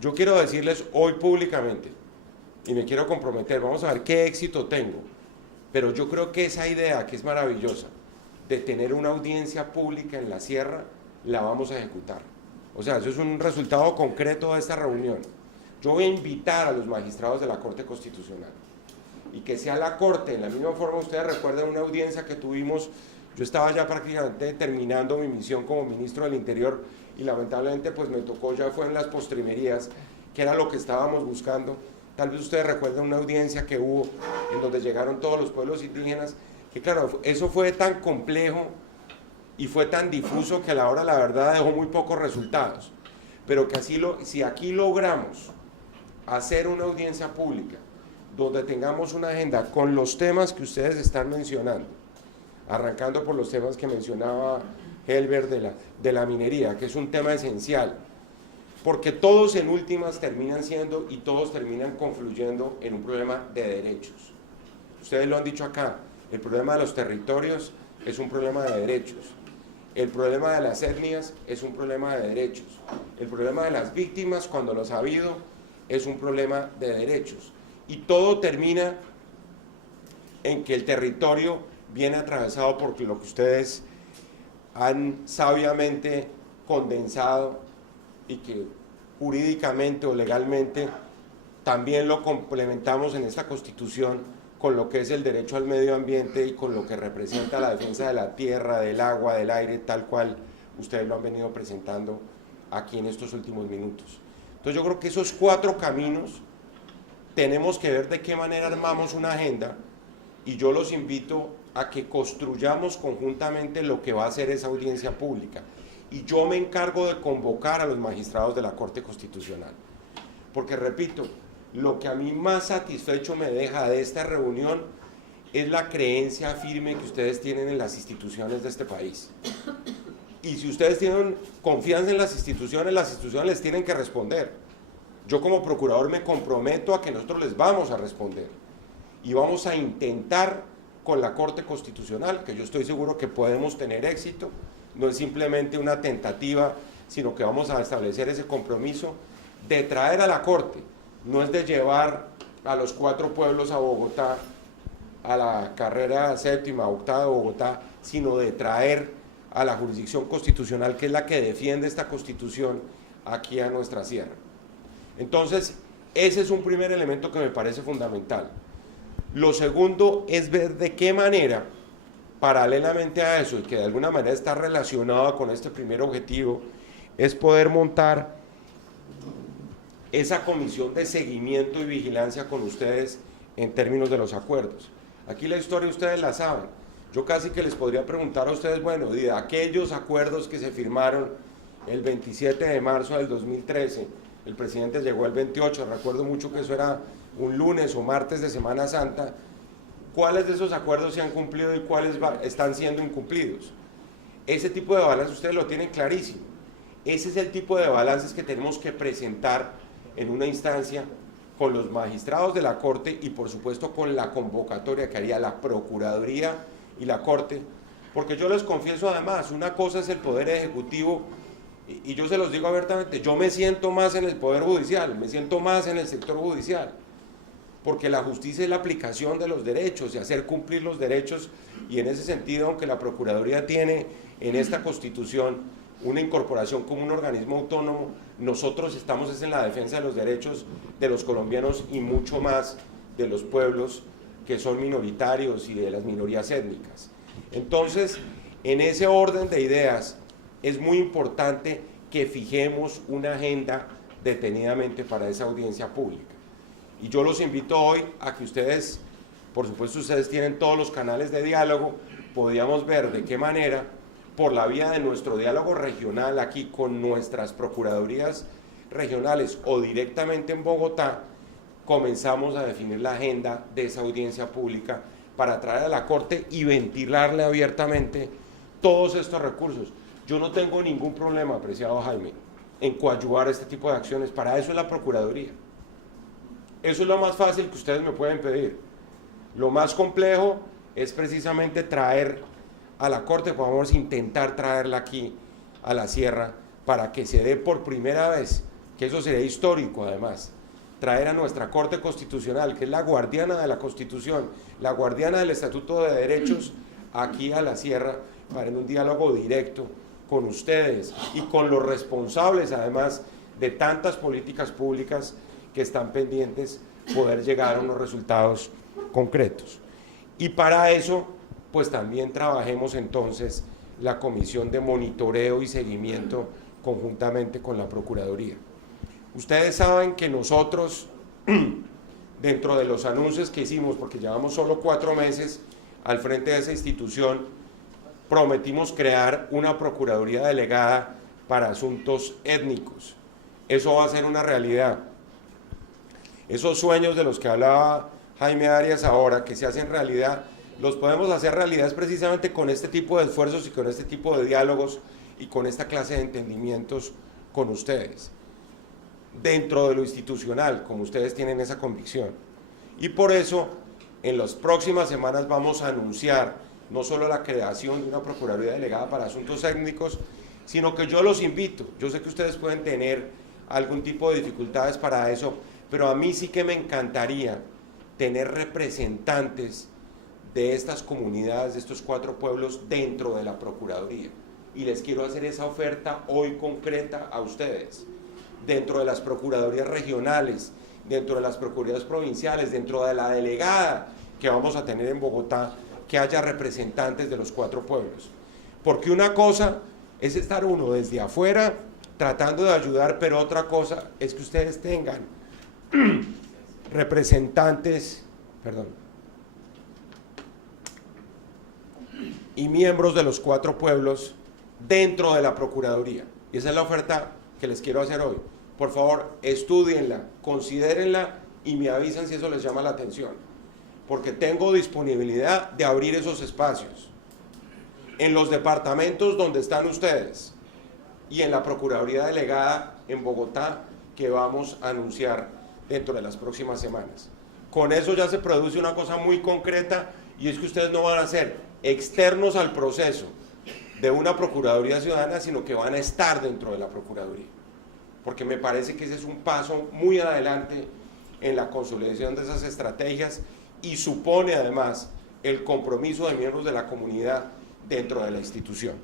Yo quiero decirles hoy públicamente, y me quiero comprometer, vamos a ver qué éxito tengo, pero yo creo que esa idea, que es maravillosa, de tener una audiencia pública en la sierra, la vamos a ejecutar. O sea, eso es un resultado concreto de esta reunión. Yo voy a invitar a los magistrados de la Corte Constitucional, y que sea la Corte, en la misma forma, ustedes recuerdan una audiencia que tuvimos, yo estaba ya prácticamente terminando mi misión como ministro del Interior, y lamentablemente pues me tocó, ya fue en las postrimerías, que era lo que estábamos buscando. Tal vez ustedes recuerdan una audiencia que hubo, en donde llegaron todos los pueblos indígenas, que claro, eso fue tan complejo, y fue tan difuso que a la hora la verdad dejó muy pocos resultados, pero que si aquí logramos hacer una audiencia pública donde tengamos una agenda con los temas que ustedes están mencionando, arrancando por los temas que mencionaba Helber de la minería, que es un tema esencial, porque todos en últimas terminan siendo y todos terminan confluyendo en un problema de derechos. Ustedes lo han dicho acá, el problema de los territorios es un problema de derechos. El problema de las etnias es un problema de derechos. El problema de las víctimas, cuando los ha habido, es un problema de derechos. Y todo termina en que el territorio viene atravesado por lo que ustedes han sabiamente condensado y que jurídicamente o legalmente también lo complementamos en esta Constitución con lo que es el derecho al medio ambiente y con lo que representa la defensa de la tierra, del agua, del aire, tal cual ustedes lo han venido presentando aquí en estos últimos minutos. Entonces yo creo que esos 4 caminos tenemos que ver de qué manera armamos una agenda, y yo los invito a que construyamos conjuntamente lo que va a ser esa audiencia pública. Y yo me encargo de convocar a los magistrados de la Corte Constitucional, porque repito, lo que a mí más satisfecho me deja de esta reunión es la creencia firme que ustedes tienen en las instituciones de este país. Y si ustedes tienen confianza en las instituciones les tienen que responder. Yo como procurador me comprometo a que nosotros les vamos a responder. Y vamos a intentar con la Corte Constitucional, que yo estoy seguro que podemos tener éxito, no es simplemente una tentativa, sino que vamos a establecer ese compromiso de traer a la Corte. No es de llevar a los 4 pueblos a Bogotá, a la carrera 7ª, 8ª de Bogotá, sino de traer a la jurisdicción constitucional, que es la que defiende esta Constitución, aquí a nuestra sierra. Entonces, ese es un primer elemento que me parece fundamental. Lo segundo es ver de qué manera, paralelamente a eso, y que de alguna manera está relacionado con este primer objetivo, es poder montar esa comisión de seguimiento y vigilancia con ustedes en términos de los acuerdos. Aquí la historia ustedes la saben. Yo casi que les podría preguntar a ustedes, bueno, de aquellos acuerdos que se firmaron el 27 de marzo del 2013, el presidente llegó el 28, recuerdo mucho que eso era un lunes o martes de Semana Santa, ¿cuáles de esos acuerdos se han cumplido y cuáles están siendo incumplidos? Ese tipo de balance ustedes lo tienen clarísimo. Ese es el tipo de balances que tenemos que presentar en una instancia con los magistrados de la Corte y por supuesto con la convocatoria que haría la Procuraduría y la Corte, porque yo les confieso además, una cosa es el Poder Ejecutivo y yo se los digo abiertamente, yo me siento más en el Poder Judicial, me siento más en el sector judicial, porque la justicia es la aplicación de los derechos y hacer cumplir los derechos, y en ese sentido, aunque la Procuraduría tiene en esta Constitución una incorporación como un organismo autónomo, nosotros estamos en la defensa de los derechos de los colombianos y mucho más de los pueblos que son minoritarios y de las minorías étnicas. Entonces, en ese orden de ideas, es muy importante que fijemos una agenda detenidamente para esa audiencia pública. Y yo los invito hoy a que ustedes, por supuesto ustedes tienen todos los canales de diálogo, podríamos ver de qué manera, por la vía de nuestro diálogo regional aquí con nuestras procuradurías regionales o directamente en Bogotá, comenzamos a definir la agenda de esa audiencia pública para traer a la Corte y ventilarle abiertamente todos estos recursos. Yo no tengo ningún problema, apreciado Jaime, en coadyuvar este tipo de acciones. Para eso es la Procuraduría. Eso es lo más fácil que ustedes me pueden pedir. Lo más complejo es precisamente traer a la Corte, podemos intentar traerla aquí a la sierra para que se dé por primera vez, que eso sería histórico además, traer a nuestra Corte Constitucional, que es la guardiana de la Constitución, la guardiana del Estatuto de Derechos, aquí a la sierra, para en un diálogo directo con ustedes y con los responsables además de tantas políticas públicas que están pendientes, poder llegar a unos resultados concretos. Y para eso, pues también trabajemos entonces la comisión de monitoreo y seguimiento conjuntamente con la Procuraduría. Ustedes saben que nosotros, dentro de los anuncios que hicimos, porque llevamos solo 4 meses al frente de esa institución, prometimos crear una Procuraduría delegada para asuntos étnicos. Eso va a ser una realidad. Esos sueños de los que hablaba Jaime Arias ahora, que se hacen realidad, los podemos hacer realidad precisamente con este tipo de esfuerzos y con este tipo de diálogos y con esta clase de entendimientos con ustedes, dentro de lo institucional, como ustedes tienen esa convicción. Y por eso, en las próximas semanas vamos a anunciar no solo la creación de una Procuraduría Delegada para Asuntos Étnicos, sino que yo los invito, yo sé que ustedes pueden tener algún tipo de dificultades para eso, pero a mí sí que me encantaría tener representantes de estas comunidades, de estos 4 pueblos dentro de la Procuraduría. Y les quiero hacer esa oferta hoy concreta a ustedes. Dentro de las Procuradurías regionales, dentro de las Procuradurías provinciales, dentro de la delegada que vamos a tener en Bogotá, que haya representantes de los 4 pueblos. Porque una cosa es estar uno desde afuera tratando de ayudar, pero otra cosa es que ustedes tengan representantes, y miembros de los 4 pueblos dentro de la Procuraduría. Y esa es la oferta que les quiero hacer hoy. Por favor, estúdienla, considérenla y me avisan si eso les llama la atención, porque tengo disponibilidad de abrir esos espacios en los departamentos donde están ustedes y en la Procuraduría Delegada en Bogotá, que vamos a anunciar dentro de las próximas semanas. Con eso ya se produce una cosa muy concreta, y es que ustedes no van a ser externos al proceso de una Procuraduría Ciudadana, sino que van a estar dentro de la Procuraduría, porque me parece que ese es un paso muy adelante en la consolidación de esas estrategias y supone además el compromiso de miembros de la comunidad dentro de la institución.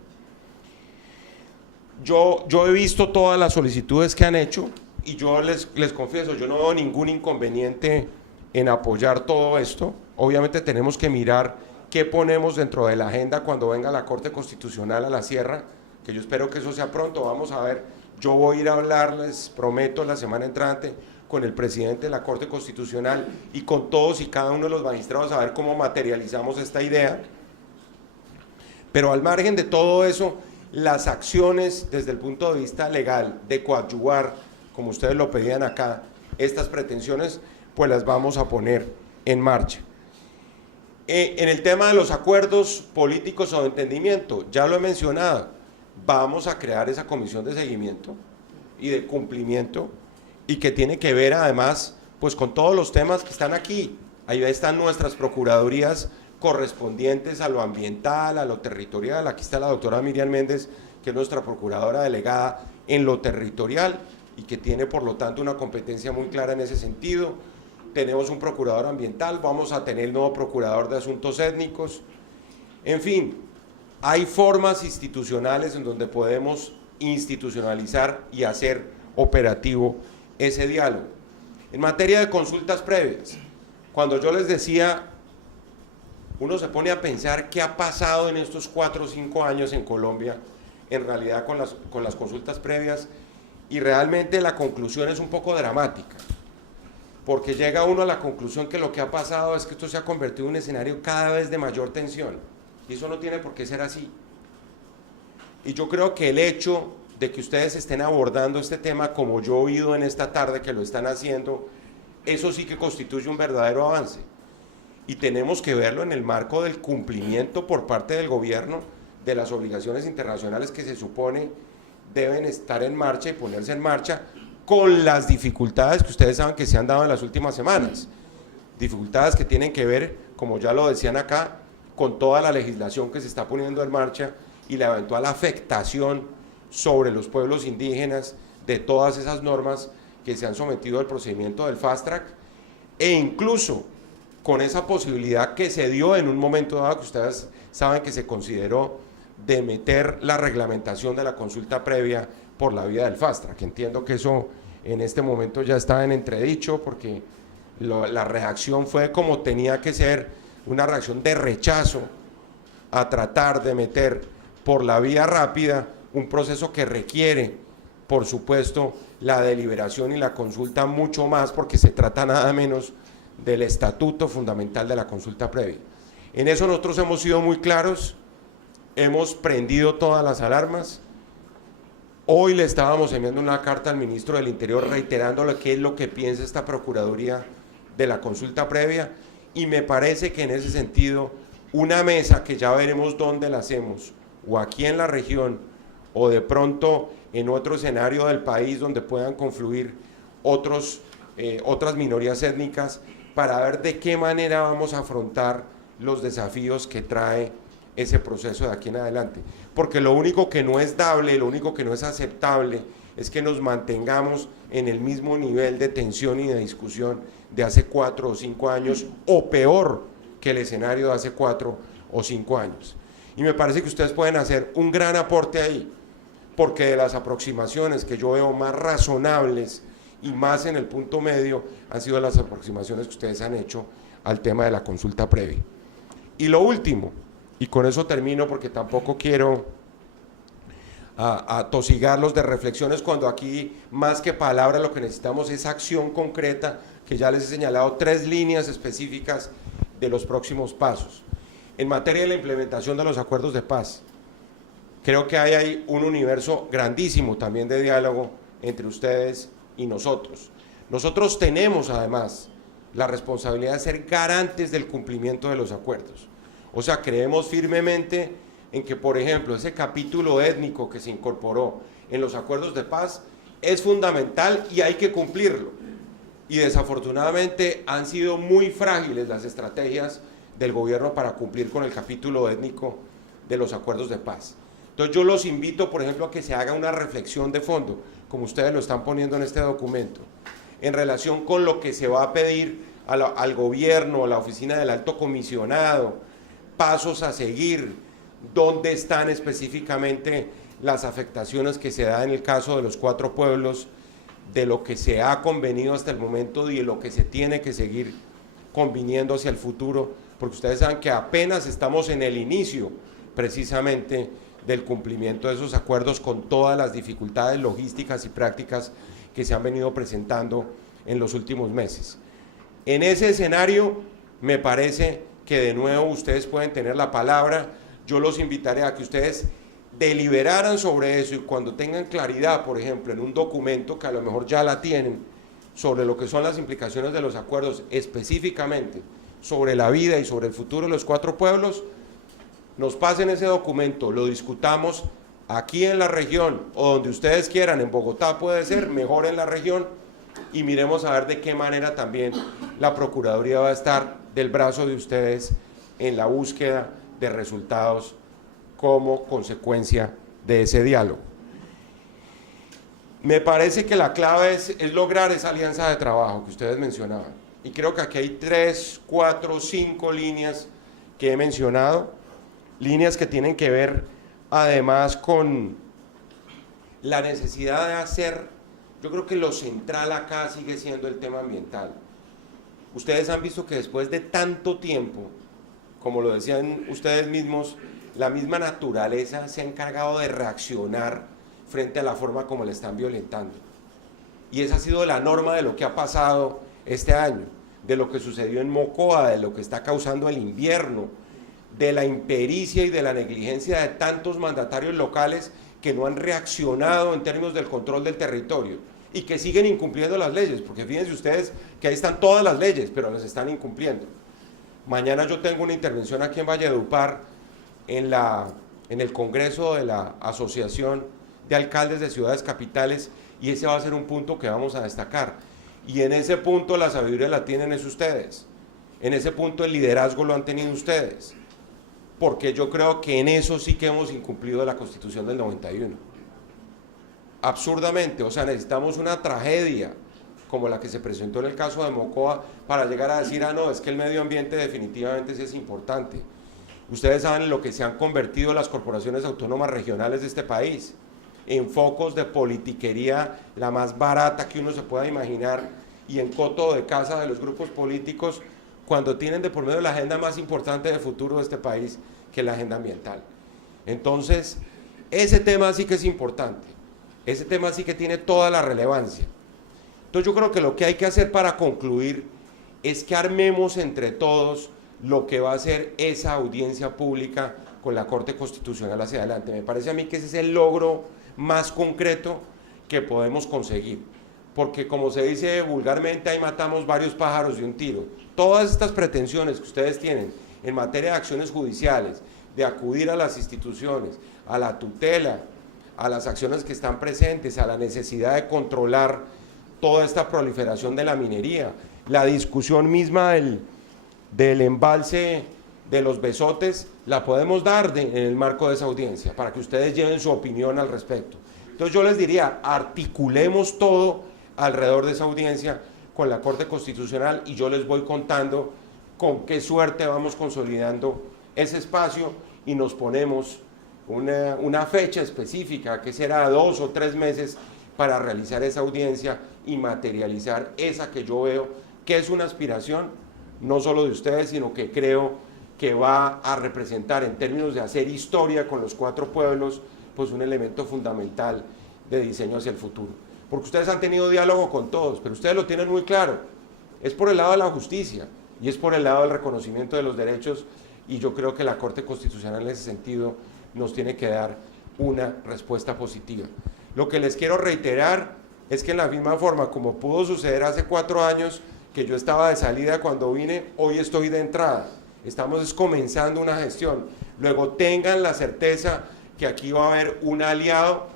Yo he visto todas las solicitudes que han hecho y yo les confieso, yo no veo ningún inconveniente en apoyar todo esto. Obviamente tenemos que mirar qué ponemos dentro de la agenda cuando venga la Corte Constitucional a la Sierra, que yo espero que eso sea pronto. Vamos a ver, yo voy a ir a hablar, les prometo, la semana entrante con el presidente de la Corte Constitucional y con todos y cada uno de los magistrados a ver cómo materializamos esta idea. Pero al margen de todo eso, las acciones desde el punto de vista legal de coadyuvar, como ustedes lo pedían acá, estas pretensiones, pues las vamos a poner en marcha. En el tema de los acuerdos políticos o de entendimiento, ya lo he mencionado, vamos a crear esa comisión de seguimiento y de cumplimiento y que tiene que ver además pues con todos los temas que están aquí. Ahí están nuestras procuradurías correspondientes a lo ambiental, a lo territorial. Aquí está la doctora Miriam Méndez, que es nuestra procuradora delegada en lo territorial y que tiene por lo tanto una competencia muy clara en ese sentido. Tenemos un procurador ambiental, vamos a tener el nuevo procurador de asuntos étnicos. En fin, hay formas institucionales en donde podemos institucionalizar y hacer operativo ese diálogo. En materia de consultas previas, cuando yo les decía, uno se pone a pensar qué ha pasado en estos 4 o 5 años en Colombia, en realidad con las consultas previas, y realmente la conclusión es un poco dramática, porque llega uno a la conclusión que lo que ha pasado es que esto se ha convertido en un escenario cada vez de mayor tensión, y eso no tiene por qué ser así. Y yo creo que el hecho de que ustedes estén abordando este tema como yo he oído en esta tarde que lo están haciendo, eso sí que constituye un verdadero avance. Y tenemos que verlo en el marco del cumplimiento por parte del gobierno de las obligaciones internacionales que se supone deben estar en marcha y ponerse en marcha, con las dificultades que ustedes saben que se han dado en las últimas semanas. Dificultades que tienen que ver, como ya lo decían acá, con toda la legislación que se está poniendo en marcha y la eventual afectación sobre los pueblos indígenas de todas esas normas que se han sometido al procedimiento del Fast Track, e incluso con esa posibilidad que se dio en un momento dado, que ustedes saben que se consideró, de meter la reglamentación de la consulta previa por la vía del Fast Track. Entiendo que eso en este momento ya está en entredicho, porque la reacción fue como tenía que ser, una reacción de rechazo a tratar de meter por la vía rápida un proceso que requiere, por supuesto, la deliberación y la consulta mucho más, porque se trata nada menos del estatuto fundamental de la consulta previa. En eso nosotros hemos sido muy claros, hemos prendido todas las alarmas. Hoy le estábamos enviando una carta al ministro del Interior reiterándole qué es lo que piensa esta Procuraduría de la consulta previa, y me parece que en ese sentido una mesa, que ya veremos dónde la hacemos, o aquí en la región, o de pronto en otro escenario del país donde puedan confluir otras minorías étnicas, para ver de qué manera vamos a afrontar los desafíos que trae ese proceso de aquí en adelante. Porque lo único que no es dable, lo único que no es aceptable, es que nos mantengamos en el mismo nivel de tensión y de discusión de hace 4 o 5 años, o peor que el escenario de hace 4 o 5 años. Y me parece que ustedes pueden hacer un gran aporte ahí, porque de las aproximaciones que yo veo más razonables y más en el punto medio han sido las aproximaciones que ustedes han hecho al tema de la consulta previa. Y lo último, y con eso termino porque tampoco quiero atosigarlos de reflexiones, cuando aquí más que palabras lo que necesitamos es acción concreta, que ya les he señalado 3 líneas específicas de los próximos pasos. En materia de la implementación de los acuerdos de paz, creo que hay ahí un universo grandísimo también de diálogo entre ustedes y nosotros. Nosotros tenemos además la responsabilidad de ser garantes del cumplimiento de los acuerdos. O sea, creemos firmemente en que, por ejemplo, ese capítulo étnico que se incorporó en los acuerdos de paz es fundamental y hay que cumplirlo. Y desafortunadamente han sido muy frágiles las estrategias del gobierno para cumplir con el capítulo étnico de los acuerdos de paz. Entonces yo los invito, por ejemplo, a que se haga una reflexión de fondo, como ustedes lo están poniendo en este documento, en relación con lo que se va a pedir al gobierno, a la oficina del alto comisionado, pasos a seguir, dónde están específicamente las afectaciones que se dan en el caso de los 4 pueblos, de lo que se ha convenido hasta el momento y de lo que se tiene que seguir conviniendo hacia el futuro, porque ustedes saben que apenas estamos en el inicio precisamente del cumplimiento de esos acuerdos, con todas las dificultades logísticas y prácticas que se han venido presentando en los últimos meses. En ese escenario me parece que de nuevo ustedes pueden tener la palabra. Yo los invitaré a que ustedes deliberaran sobre eso, y cuando tengan claridad, por ejemplo, en un documento que a lo mejor ya la tienen, sobre lo que son las implicaciones de los acuerdos, específicamente sobre la vida y sobre el futuro de los 4 pueblos, nos pasen ese documento, lo discutamos aquí en la región, o donde ustedes quieran, en Bogotá puede ser, mejor en la región, y miremos a ver de qué manera también la Procuraduría va a estar del brazo de ustedes en la búsqueda de resultados como consecuencia de ese diálogo. Me parece que la clave es lograr esa alianza de trabajo que ustedes mencionaban, y creo que aquí hay 3, 4, 5 líneas que he mencionado, líneas que tienen que ver además con la necesidad de hacer, yo creo que lo central acá sigue siendo el tema ambiental. Ustedes han visto que después de tanto tiempo, como lo decían ustedes mismos, la misma naturaleza se ha encargado de reaccionar frente a la forma como la están violentando. Y esa ha sido la norma de lo que ha pasado este año, de lo que sucedió en Mocoa, de lo que está causando el invierno, de la impericia y de la negligencia de tantos mandatarios locales que no han reaccionado en términos del control del territorio y que siguen incumpliendo las leyes, porque fíjense ustedes que ahí están todas las leyes, pero las están incumpliendo. Mañana yo tengo una intervención aquí en Valledupar, en el Congreso de la Asociación de Alcaldes de Ciudades Capitales, y ese va a ser un punto que vamos a destacar. Y en ese punto la sabiduría la tienen es ustedes, en ese punto el liderazgo lo han tenido ustedes, porque yo creo que en eso sí que hemos incumplido la Constitución del 91. Absurdamente, o sea, necesitamos una tragedia como la que se presentó en el caso de Mocoa para llegar a decir, ah, no, es que el medio ambiente definitivamente sí es importante. Ustedes saben en lo que se han convertido las corporaciones autónomas regionales de este país, en focos de politiquería la más barata que uno se pueda imaginar, y en coto de casa de los grupos políticos, cuando tienen de por medio la agenda más importante de futuro de este país, que es la agenda ambiental. Entonces, ese tema sí que es importante, ese tema sí que tiene toda la relevancia. Entonces yo creo que lo que hay que hacer para concluir es que armemos entre todos lo que va a ser esa audiencia pública con la Corte Constitucional hacia adelante. Me parece a mí que ese es el logro más concreto que podemos conseguir, porque como se dice vulgarmente, ahí matamos varios pájaros de un tiro. Todas estas pretensiones que ustedes tienen en materia de acciones judiciales, de acudir a las instituciones, a la tutela, a las acciones que están presentes, a la necesidad de controlar toda esta proliferación de la minería, la discusión misma del embalse de los Besotes, la podemos dar en el marco de esa audiencia, para que ustedes lleven su opinión al respecto. Entonces yo les diría, articulemos todo alrededor de esa audiencia con la Corte Constitucional, y yo les voy contando con qué suerte vamos consolidando ese espacio, y nos ponemos una fecha específica, que será 2 o 3 meses, para realizar esa audiencia y materializar esa que yo veo que es una aspiración, no solo de ustedes, sino que creo que va a representar, en términos de hacer historia con los 4 pueblos, pues un elemento fundamental de diseño hacia el futuro. Porque ustedes han tenido diálogo con todos, pero ustedes lo tienen muy claro, es por el lado de la justicia y es por el lado del reconocimiento de los derechos, y yo creo que la Corte Constitucional en ese sentido nos tiene que dar una respuesta positiva. Lo que les quiero reiterar es que en la misma forma como pudo suceder hace 4 años, que yo estaba de salida cuando vine, hoy estoy de entrada. Estamos comenzando una gestión. Luego tengan la certeza que aquí va a haber un aliado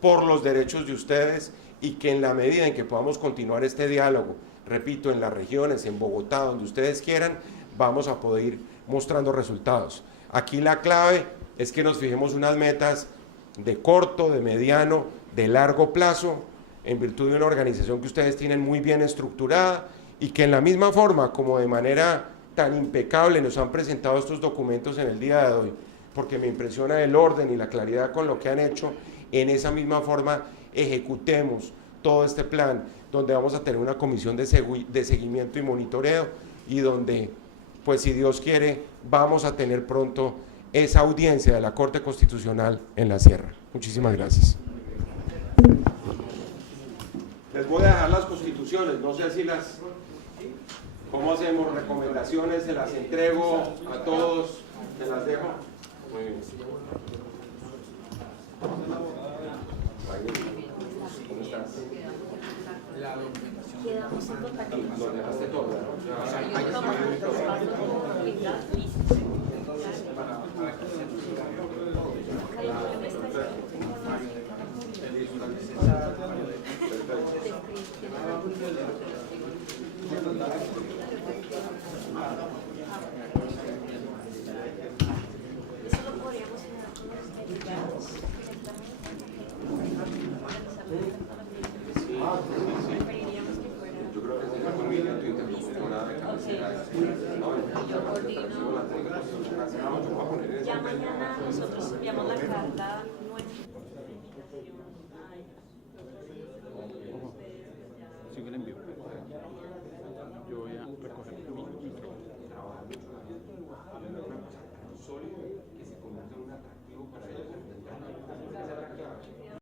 por los derechos de ustedes, y que en la medida en que podamos continuar este diálogo, repito, en las regiones, en Bogotá, donde ustedes quieran, vamos a poder ir mostrando resultados. Aquí la clave es que nos fijemos unas metas de corto, de mediano, de largo plazo, en virtud de una organización que ustedes tienen muy bien estructurada, y que en la misma forma como de manera tan impecable nos han presentado estos documentos en el día de hoy, porque me impresiona el orden y la claridad con lo que han hecho. En esa misma forma ejecutemos todo este plan, donde vamos a tener una comisión de seguimiento y monitoreo, y donde, pues si Dios quiere, vamos a tener pronto esa audiencia de la Corte Constitucional en la Sierra. Muchísimas gracias. Les voy a dejar las constituciones, no sé si las... ¿Cómo hacemos? Recomendaciones, se las entrego a todos, se las dejo. Muy bien. ¿Cómo estás? La documentación. Quedamos en contacto. Lo dejaste todo, ¿no? Eso lo podríamos hacer directamente. Preferiríamos que fuera. Yo creo que sería muy bien tu interlocutora de cabecera. Yo coordino. Ya mañana nosotros enviamos la carta